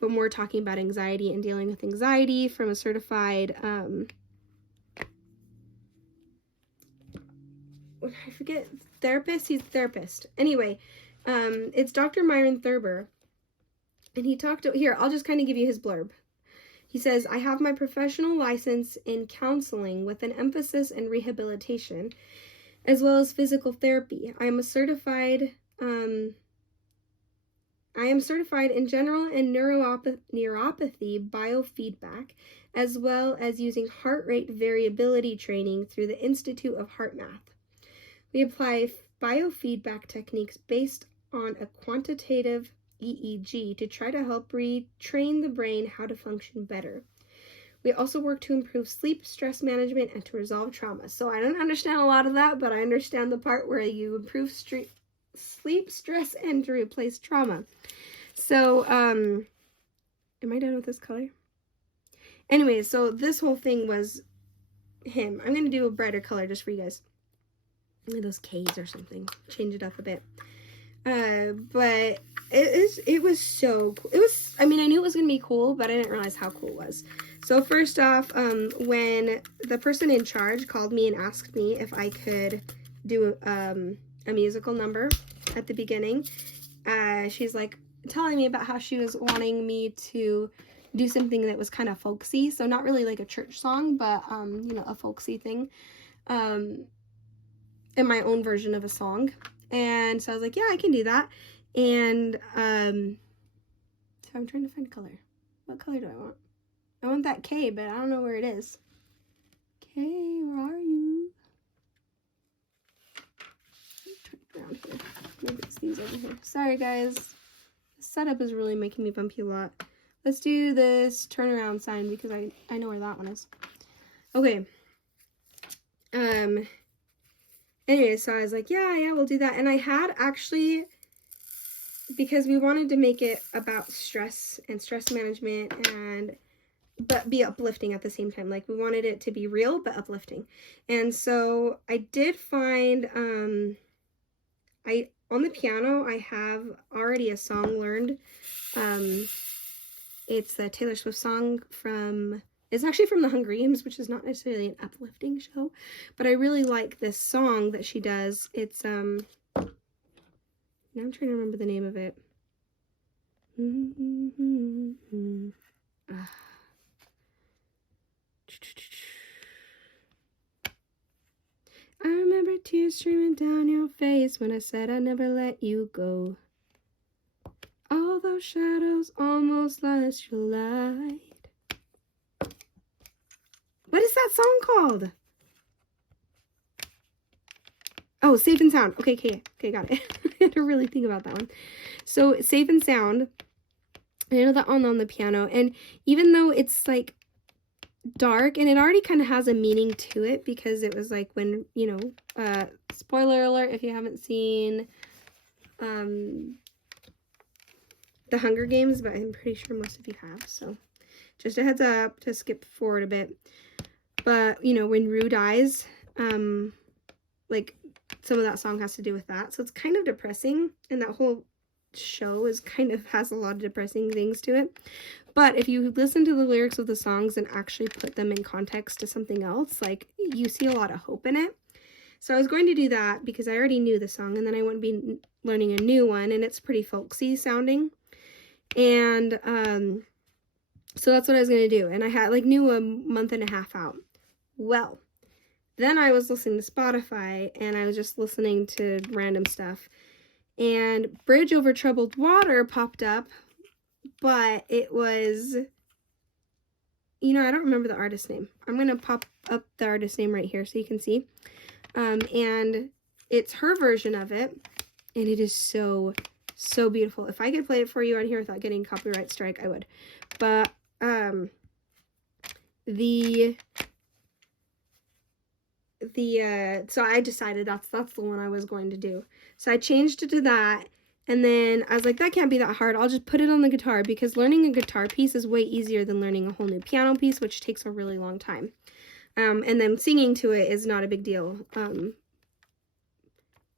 more talking about anxiety and dealing with anxiety from a certified, I forget, therapist. He's a therapist. Anyway, it's Dr. Myron Thurber. And he talked, here, I'll just kind of give you his blurb. He says, I have my professional license in counseling with an emphasis in rehabilitation, as well as physical therapy. I am certified in general and neuropathy biofeedback, as well as using heart rate variability training through the Institute of Heart Math. We apply biofeedback techniques based on a quantitative EEG to try to help retrain the brain how to function better. We also work to improve sleep, stress management, and to resolve trauma. So I don't understand a lot of that, but I understand the part where you improve sleep, stress, and to replace trauma. So, am I done with this color? Anyway, so this whole thing was him. I'm going to do a brighter color just for you guys. Maybe those K's or something. Change it up a bit. But it was so cool. I knew it was going to be cool, but I didn't realize how cool it was. So first off, when the person in charge called me and asked me if I could do a musical number at the beginning, she's like telling me about how she was wanting me to do something that was kind of folksy. So not really like a church song, but, a folksy thing, in my own version of a song. And so I was like, yeah, I can do that. And, so I'm trying to find a color. What color do I want? I want that K, but I don't know where it is. K, where are you? Turn it around here. Maybe it's these over here. Sorry, guys. The setup is really making me bumpy a lot. Let's do this turnaround sign because I know where that one is. Okay. Anyway, so I was like, yeah, we'll do that. And I had actually, because we wanted to make it about stress and stress management but be uplifting at the same time. Like, we wanted it to be real, but uplifting. And so I did find, on the piano, I have already a song learned. It's the Taylor Swift song it's actually from the Hunger Games, which is not necessarily an uplifting show, but I really like this song that she does. It's, now I'm trying to remember the name of it. I remember tears streaming down your face when I said I'd never let you go. All those shadows almost lost your light. What is that song called? Oh, Safe and Sound. Okay, got it. I had to really think about that one. So, Safe and Sound. I know that on the piano. And even though it's like dark, and it already kind of has a meaning to it, because it was like when, spoiler alert if you haven't seen the Hunger Games, but I'm pretty sure most of you have. So, just a heads up to skip forward a bit. But, when Rue dies, like, some of that song has to do with that. So it's kind of depressing, and that whole show has a lot of depressing things to it. But if you listen to the lyrics of the songs and actually put them in context to something else, like, you see a lot of hope in it. So I was going to do that because I already knew the song, and then I wouldn't be learning a new one, and it's pretty folksy sounding. And, so that's what I was going to do. And I had, knew a month and a half out. Well, then I was listening to Spotify, and I was just listening to random stuff, and Bridge Over Troubled Water popped up, but it was, you know, I don't remember the artist name. I'm going to pop up the artist name right here so you can see. And it's her version of it, and it is so, so beautiful. If I could play it for you on here without getting copyright strike, I would. But, so I decided that's the one I was going to do. So I changed it to that, and then I was like, that can't be that hard. I'll just put it on the guitar, because learning a guitar piece is way easier than learning a whole new piano piece, which takes a really long time. And then singing to it is not a big deal,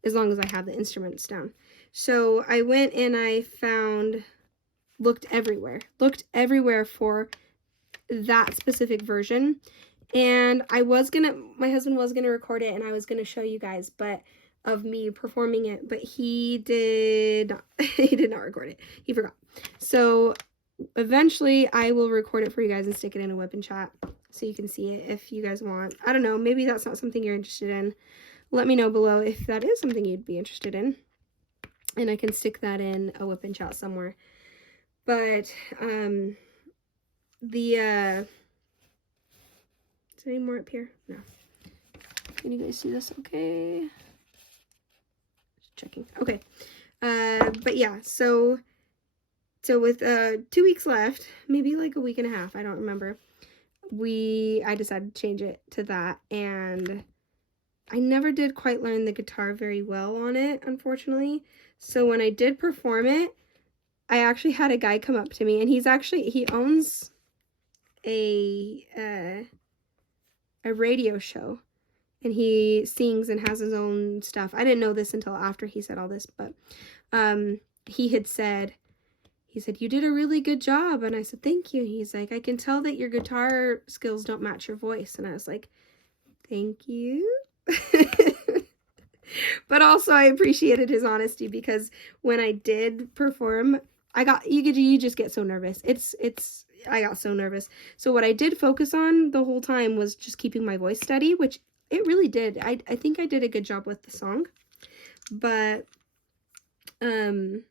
as long as I have the instruments down. So I went and I looked everywhere for that specific version. And my husband was gonna record it, and I was gonna show you guys, but of me performing it, but he did not record it. He forgot. So eventually I will record it for you guys and stick it in a WIP and Chat so you can see it if you guys want. I don't know, maybe that's not something you're interested in. Let me know below if that is something you'd be interested in, and I can stick that in a WIP and Chat somewhere. But is there any more up here? No. Can you guys see this okay? Just checking. Okay. But yeah, so with 2 weeks left, maybe like a week and a half, I don't remember, I decided to change it to that, and I never did quite learn the guitar very well on it, unfortunately. So when I did perform it, I actually had a guy come up to me, and he owns a radio show, and he sings and has his own stuff. I didn't know this until after he said all this, but he said, you did a really good job. And I said, thank you. He's like, I can tell that your guitar skills don't match your voice. And I was like, thank you. But also I appreciated his honesty, because when I did perform, you just get so nervous. I got so nervous. So what I did focus on the whole time was just keeping my voice steady, which it really did. I think I did a good job with the song. But the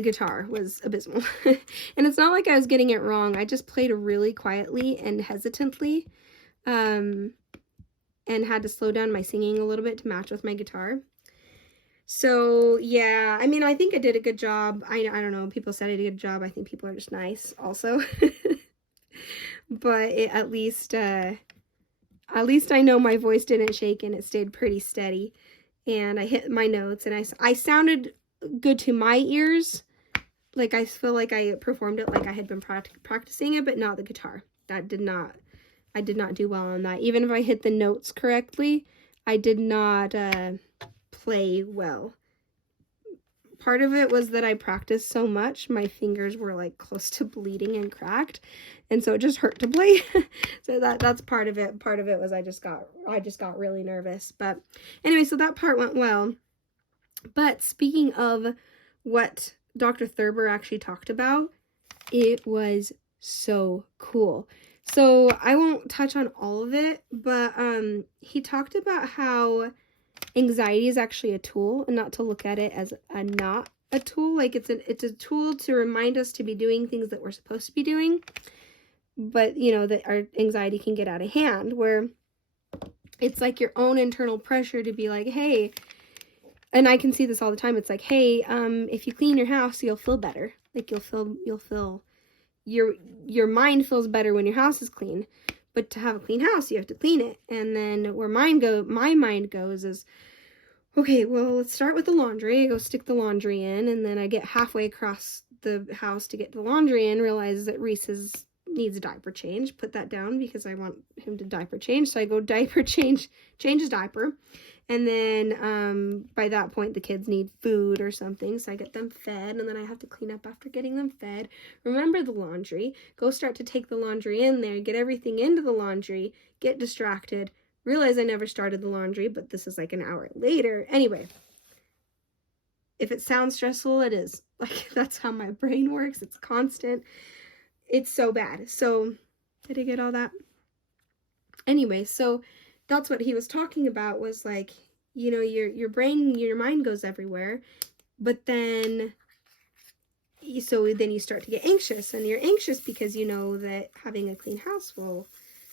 guitar was abysmal. And it's not like I was getting it wrong. I just played really quietly and hesitantly, and had to slow down my singing a little bit to match with my guitar. So yeah, I mean, I think I did a good job. I don't know, people said I did a good job. I think people are just nice also. But at least I know my voice didn't shake, and it stayed pretty steady, and I hit my notes, and I sounded good to my ears. Like, I feel like I performed it like I had been practicing it, but not the guitar. I did not do well on that. Even if I hit the notes correctly, I did not play well. Part of it was that I practiced so much, my fingers were like close to bleeding and cracked, and so it just hurt to play. So that's part of it. Part of it was I just got really nervous. But anyway, so that part went well. But speaking of what Dr. Thurber actually talked about, it was so cool. So I won't touch on all of it, but he talked about how anxiety is actually a tool, and not to look at it as not a tool. Like, it's a tool to remind us to be doing things that we're supposed to be doing, but you know that our anxiety can get out of hand, where it's like your own internal pressure to be like, hey, and I can see this all the time. It's like, hey, if you clean your house, you'll feel better. Like, you'll feel your mind feels better when your house is clean. But to have a clean house, you have to clean it. And then where my mind goes is, okay, well, let's start with the laundry. I go stick the laundry in, and then I get halfway across the house to get the laundry in, realize that Reese needs a diaper change. Put that down because I want him to diaper change. So I go diaper change his diaper. And then by that point, the kids need food or something, so I get them fed, and then I have to clean up after getting them fed, remember the laundry, go start to take the laundry in there, get everything into the laundry, get distracted, realize I never started the laundry, but this is like an hour later. Anyway, if it sounds stressful, it is. Like, that's how my brain works. It's constant. It's so bad. So Did I get all that? Anyway, so that's what he was talking about, was like, you know, your brain, your mind goes everywhere, but then you start to get anxious, and you're anxious because you know that having a clean house will,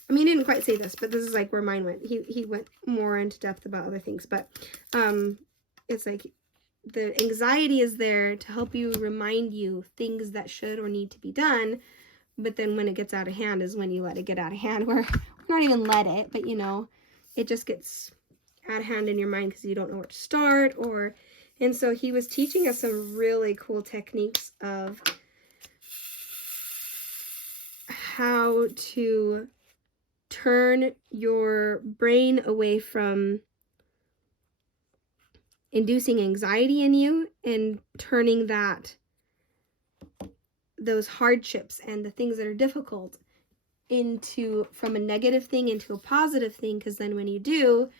I mean, he didn't quite say this, but this is like where mine went. He went more into depth about other things, but it's like the anxiety is there to help you, remind you things that should or need to be done, but then when it gets out of hand is when you let it get out of hand, where not even let it, but you know, it just gets out of hand in your mind because you don't know where to start. And so he was teaching us some really cool techniques of how to turn your brain away from inducing anxiety in you and turning those hardships and the things that are difficult from a negative thing into a positive thing, because then when you do,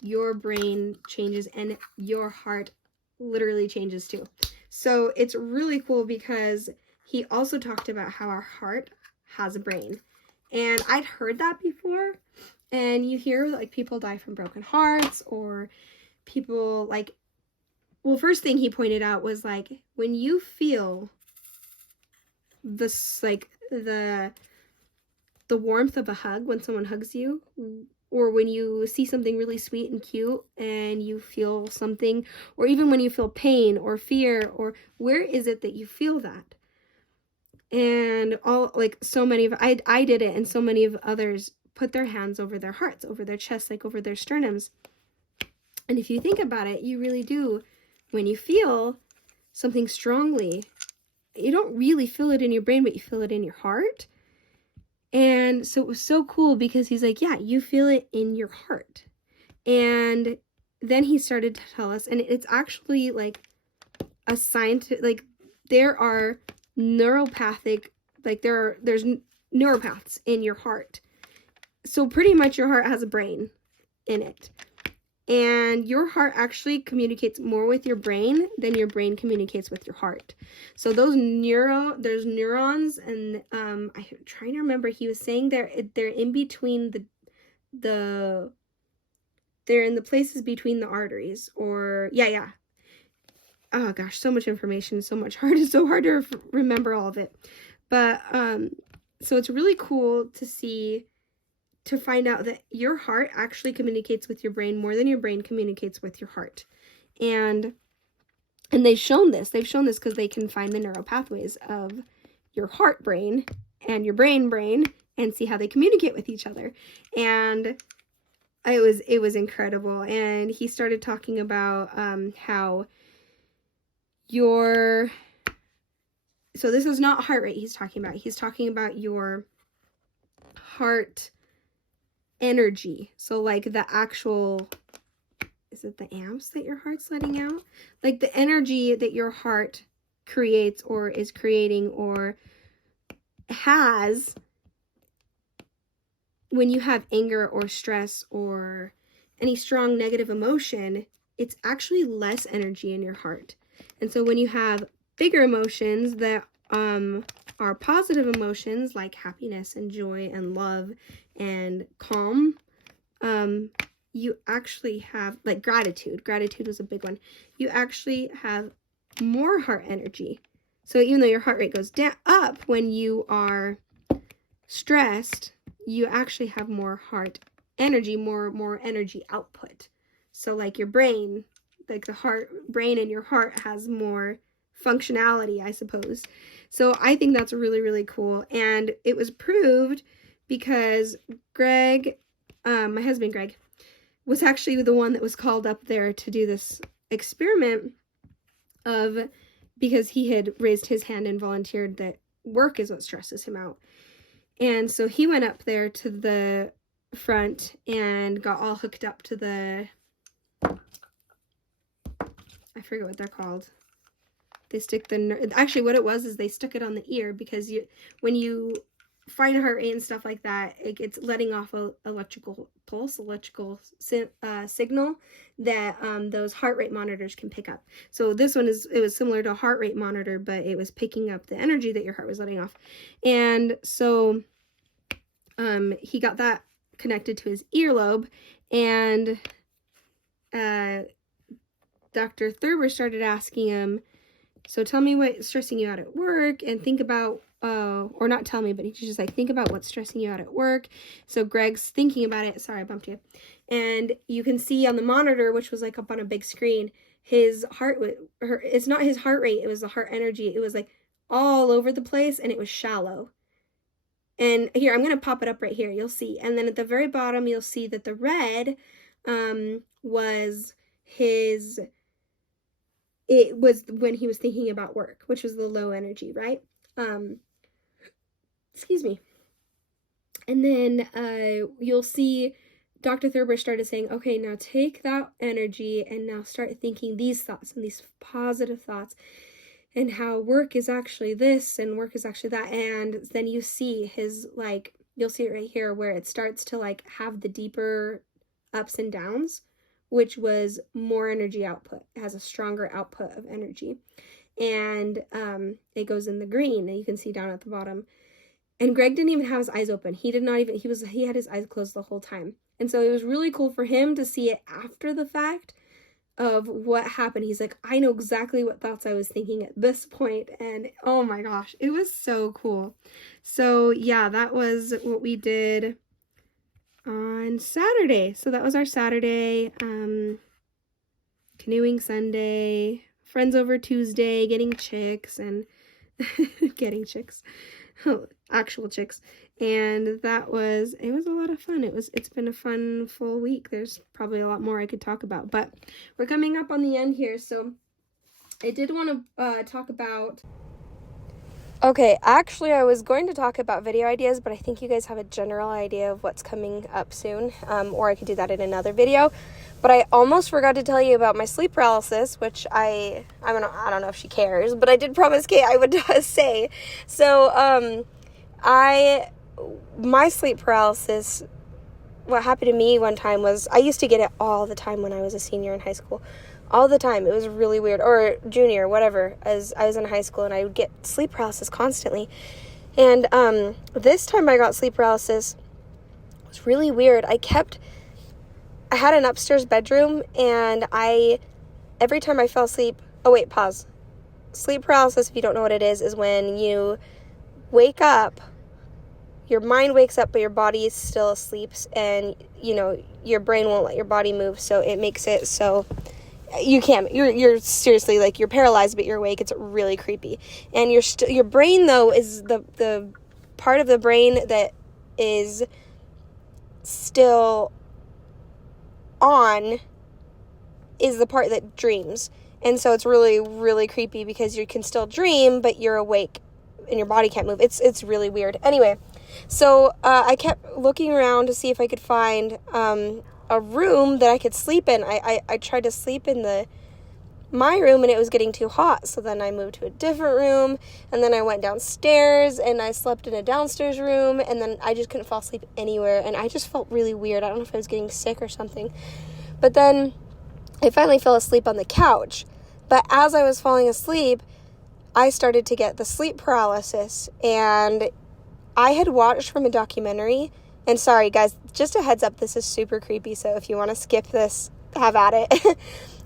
your brain changes and your heart literally changes too. So it's really cool because he also talked about how our heart has a brain. And I'd heard that before, and you hear like people die from broken hearts, or people like, well, first thing he pointed out was like, when you feel this, like the warmth of a hug when someone hugs you, or when you see something really sweet and cute and you feel something, or even when you feel pain or fear, or where is it that you feel that? And all, like, so many of, I did it, and so many of others put their hands over their hearts, over their chests, like over their sternums. And if you think about it, you really do. When you feel something strongly, you don't really feel it in your brain, but you feel it in your heart. And so it was so cool because he's like, yeah, you feel it in your heart. And then he started to tell us, and it's actually like a scientific, like there are neuropathic, like there's neuropaths in your heart. So pretty much your heart has a brain in it. And your heart actually communicates more with your brain than your brain communicates with your heart. So there's neurons, and I'm trying to remember, he was saying they're in between they're in the places between the arteries, or yeah. Oh gosh, so much information, so hard to remember all of it. But so it's really cool to find out that your heart actually communicates with your brain more than your brain communicates with your heart. And they've shown this because they can find the neural pathways of your heart brain and your brain and see how they communicate with each other. And it was incredible. And he started talking about how so this is not heart rate he's talking about your heart energy. So like the actual, is it the amps that your heart's letting out? Like the energy that your heart creates or is creating or has when you have anger or stress or any strong negative emotion, it's actually less energy in your heart. And so when you have bigger emotions that are positive emotions like happiness and joy and love and calm, you actually have, like, gratitude was a big one. You actually have more heart energy. So even though your heart rate goes up when you are stressed, you actually have more heart energy, more energy output. So like your brain, like the brain in your heart has more functionality, I suppose. So I think that's really, really cool. And it was proved because Greg, my husband Greg, was actually the one that was called up there to do this experiment because he had raised his hand and volunteered that work is what stresses him out. And so he went up there to the front and got all hooked up to I forget what they're called. They stick actually what it was is they stuck it on the ear because when you find a heart rate and stuff like that, it's letting off a electrical signal that those heart rate monitors can pick up. So this one it was similar to a heart rate monitor, but it was picking up the energy that your heart was letting off. And so he got that connected to his earlobe, and Dr. Thurber started asking him, so tell me what's stressing you out at work, and think about, or not tell me, but he's just like, think about what's stressing you out at work. So Greg's thinking about it. Sorry, I bumped you. And you can see on the monitor, which was like up on a big screen, his heart, it's not his heart rate, it was the heart energy. It was like all over the place, and it was shallow. And here, I'm going to pop it up right here. You'll see. And then at the very bottom, you'll see that the red was his, it was when he was thinking about work, which was the low energy, right? Excuse me. And then you'll see Dr. Thurber started saying, okay, now take that energy and now start thinking these thoughts and these positive thoughts, and how work is actually this and work is actually that. And then you see his, like, you'll see it right here where it starts to like have the deeper ups and downs, which was more energy output. It has a stronger output of energy. And it goes in the green, and you can see down at the bottom. And Greg didn't even have his eyes open. He did not even, he had his eyes closed the whole time. And so it was really cool for him to see it after the fact of what happened. He's like, I know exactly what thoughts I was thinking at this point. And oh my gosh, it was so cool. So yeah, that was what we did on Saturday. So that was our Saturday, canoeing Sunday, friends over Tuesday, getting chicks and getting chicks, actual chicks. And it was a lot of fun. It's been a fun full week. There's probably a lot more I could talk about, but we're coming up on the end here. So I did want to talk about, okay, actually I was going to talk about video ideas, but I think you guys have a general idea of what's coming up soon, or I could do that in another video. But I almost forgot to tell you about my sleep paralysis, which I don't know if she cares, but I did promise Cait I would say. So my sleep paralysis, what happened to me one time was, I used to get it all the time when I was a senior in high school. All the time. It was really weird. Or junior, whatever, as I was in high school, and I would get sleep paralysis constantly. And this time I got sleep paralysis. It was really weird. I had an upstairs bedroom, and every time I fell asleep, pause. Sleep paralysis, if you don't know what it is when you wake up, your mind wakes up, but your body still asleep, and, your brain won't let your body move, so it makes it so you can't, you're seriously, like, you're paralyzed, but you're awake. It's really creepy. And your brain, though, is the part of the brain that is still on is the part that dreams. And so it's really, really creepy because you can still dream, but you're awake and your body can't move. It's really weird. Anyway, so I kept looking around to see if I could find a room that I could sleep in. I tried to sleep in my room, and it was getting too hot. So then I moved to a different room, and then I went downstairs and I slept in a downstairs room, and then I just couldn't fall asleep anywhere, and I just felt really weird. I don't know if I was getting sick or something. But then I finally fell asleep on the couch. But as I was falling asleep, I started to get the sleep paralysis, and I had watched from a documentary, and sorry guys, just a heads up, this is super creepy, so if you want to skip this, have at it.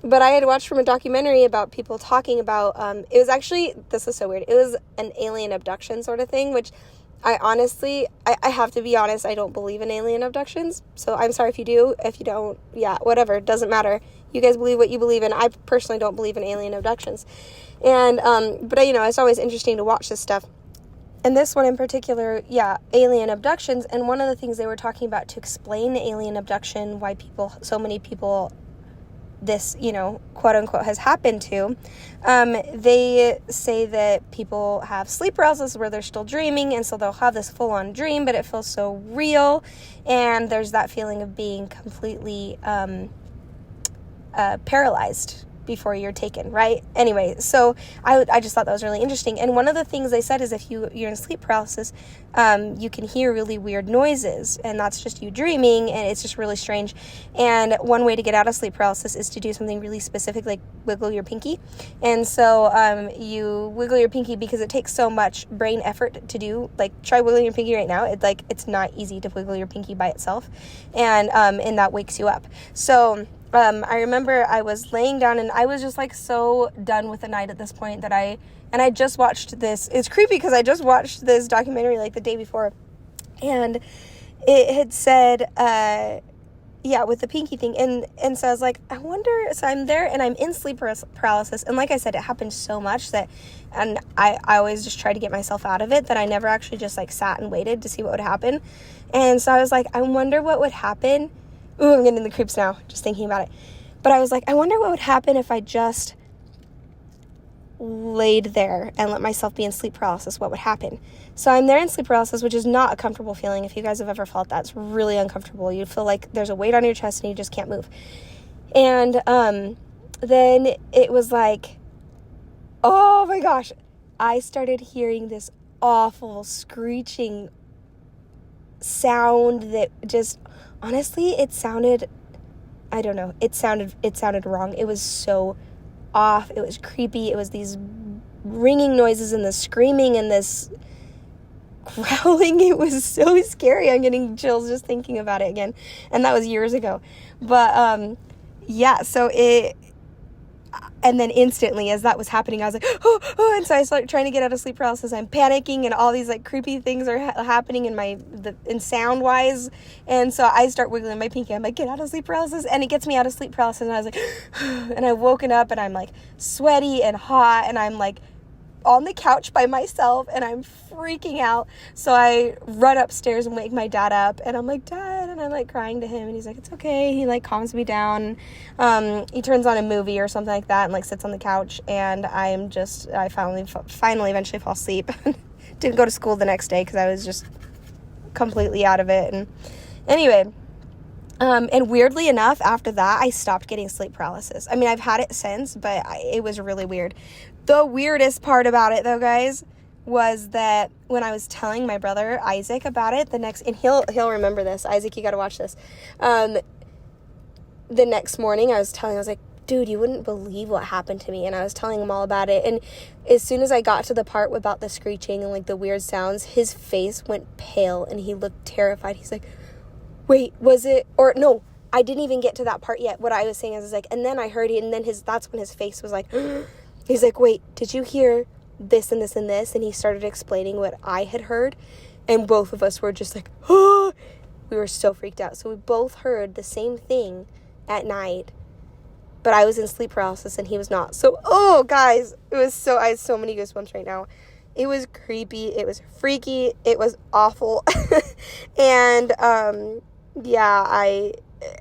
But I had watched from a documentary about people talking about, it was actually, this is so weird, it was an alien abduction sort of thing, which I honestly, I have to be honest, I don't believe in alien abductions, so I'm sorry if you do. If you don't, yeah, whatever, doesn't matter. You guys believe what you believe in. I personally don't believe in alien abductions. And, but it's always interesting to watch this stuff. And this one in particular, yeah, alien abductions. And one of the things they were talking about to explain alien abduction, why so many people, this, quote unquote, has happened to, they say that people have sleep paralysis where they're still dreaming, and so they'll have this full-on dream, but it feels so real, and there's that feeling of being completely paralyzed, before you're taken, right? Anyway, so I just thought that was really interesting. And one of the things they said is if you're in sleep paralysis, you can hear really weird noises, and that's just you dreaming, and it's just really strange. And one way to get out of sleep paralysis is to do something really specific, like wiggle your pinky. And so you wiggle your pinky because it takes so much brain effort to do. Like, try wiggling your pinky right now. It's not easy to wiggle your pinky by itself, and that wakes you up. So I remember I was laying down, and I was just like so done with the night at this point that I just watched this. It's creepy because I just watched this documentary like the day before, and it had said, with the pinky thing, and so I was like, I wonder. So I'm there, and I'm in sleep paralysis, and like I said, it happened so much that, and I always just try to get myself out of it, that I never actually just like sat and waited to see what would happen. And so I was like, I wonder what would happen. Ooh, I'm getting the creeps now, just thinking about it. But I was like, I wonder what would happen if I just laid there and let myself be in sleep paralysis. What would happen? So I'm there in sleep paralysis, which is not a comfortable feeling. If you guys have ever felt that, it's really uncomfortable. You feel like there's a weight on your chest and you just can't move. And then it was like, oh my gosh, I started hearing this awful screeching sound that just, honestly, it sounded, I don't know, it sounded wrong. It was so off. It was creepy. It was these ringing noises and this screaming and this growling. It was so scary. I'm getting chills just thinking about it again. And that was years ago. But so and then instantly as that was happening, I was like, oh, and so I started trying to get out of sleep paralysis. I'm panicking, and all these like creepy things are happening in sound wise. And so I start wiggling my pinky. I'm like, get out of sleep paralysis. And it gets me out of sleep paralysis. And I was like, and I woken up, and I'm like sweaty and hot, and I'm like on the couch by myself, and I'm freaking out. So I run upstairs and wake my dad up, and I'm like, Dad, and I'm like crying to him, and he's like, it's okay. He like calms me down. He turns on a movie or something like that and like sits on the couch, and I finally eventually fall asleep. Didn't go to school the next day because I was just completely out of it. And anyway, and weirdly enough, after that, I stopped getting sleep paralysis. I mean, I've had it since, but it was really weird. The weirdest part about it, though, guys, was that when I was telling my brother Isaac about it, and he'll remember this. Isaac, you got to watch this. The next morning, I was like, dude, you wouldn't believe what happened to me. And I was telling him all about it. And as soon as I got to the part about the screeching and like the weird sounds, his face went pale and he looked terrified. He's like, wait, was it, or no, I didn't even get to that part yet. What I was saying is like, and then I heard it, and then that's when his face was like, he's like, wait, did you hear this and this and this? And he started explaining what I had heard, and both of us were just like, oh, we were so freaked out. So we both heard the same thing at night, but I was in sleep paralysis and he was not. So, oh, guys, I have so many goosebumps right now. It was creepy. It was freaky. It was awful. And,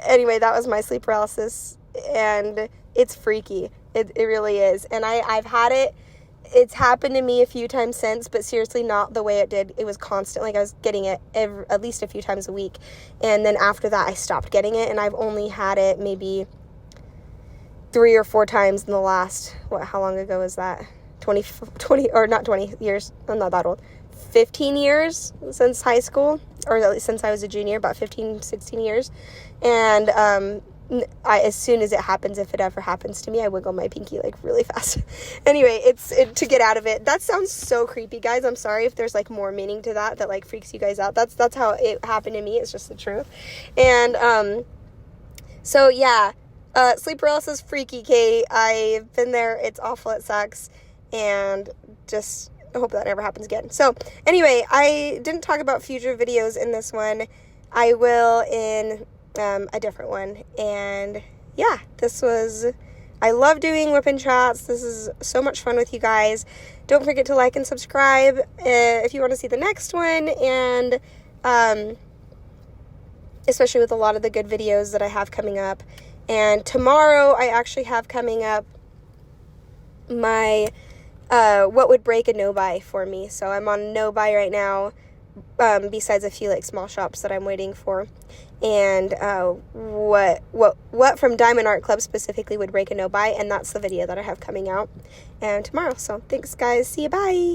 anyway, that was my sleep paralysis, and it's freaky. It really is. And I've had it. It's happened to me a few times since, but seriously not the way it did. It was constant. Like I was getting it at least a few times a week. And then after that, I stopped getting it, and I've only had it maybe 3 or 4 times in the last, how long ago was that? 20, or not 20 years. I'm not that old. 15 years since high school, or at least since I was a junior, about 15, 16 years. And as soon as it happens, if it ever happens to me, I wiggle my pinky like really fast. Anyway, it's to get out of it. That sounds so creepy, guys. I'm sorry if there's like more meaning to that like freaks you guys out. That's how it happened to me. It's just the truth. And so yeah, sleep paralysis, freaky, Cait. I've been there. It's awful. It sucks. And just I hope that never happens again. So anyway, I didn't talk about future videos in this one. I will in a different one. And yeah, I love doing WIP and Chats. This is so much fun with you guys. Don't forget to like and subscribe if you want to see the next one. And especially with a lot of the good videos that I have coming up. And tomorrow I actually have coming up my what would break a no-buy for me. So I'm on no-buy right now. besides a few like small shops that I'm waiting for, and what from Diamond Art Club specifically would break a no buy, and that's the video that I have coming out tomorrow. So thanks guys, see you, bye.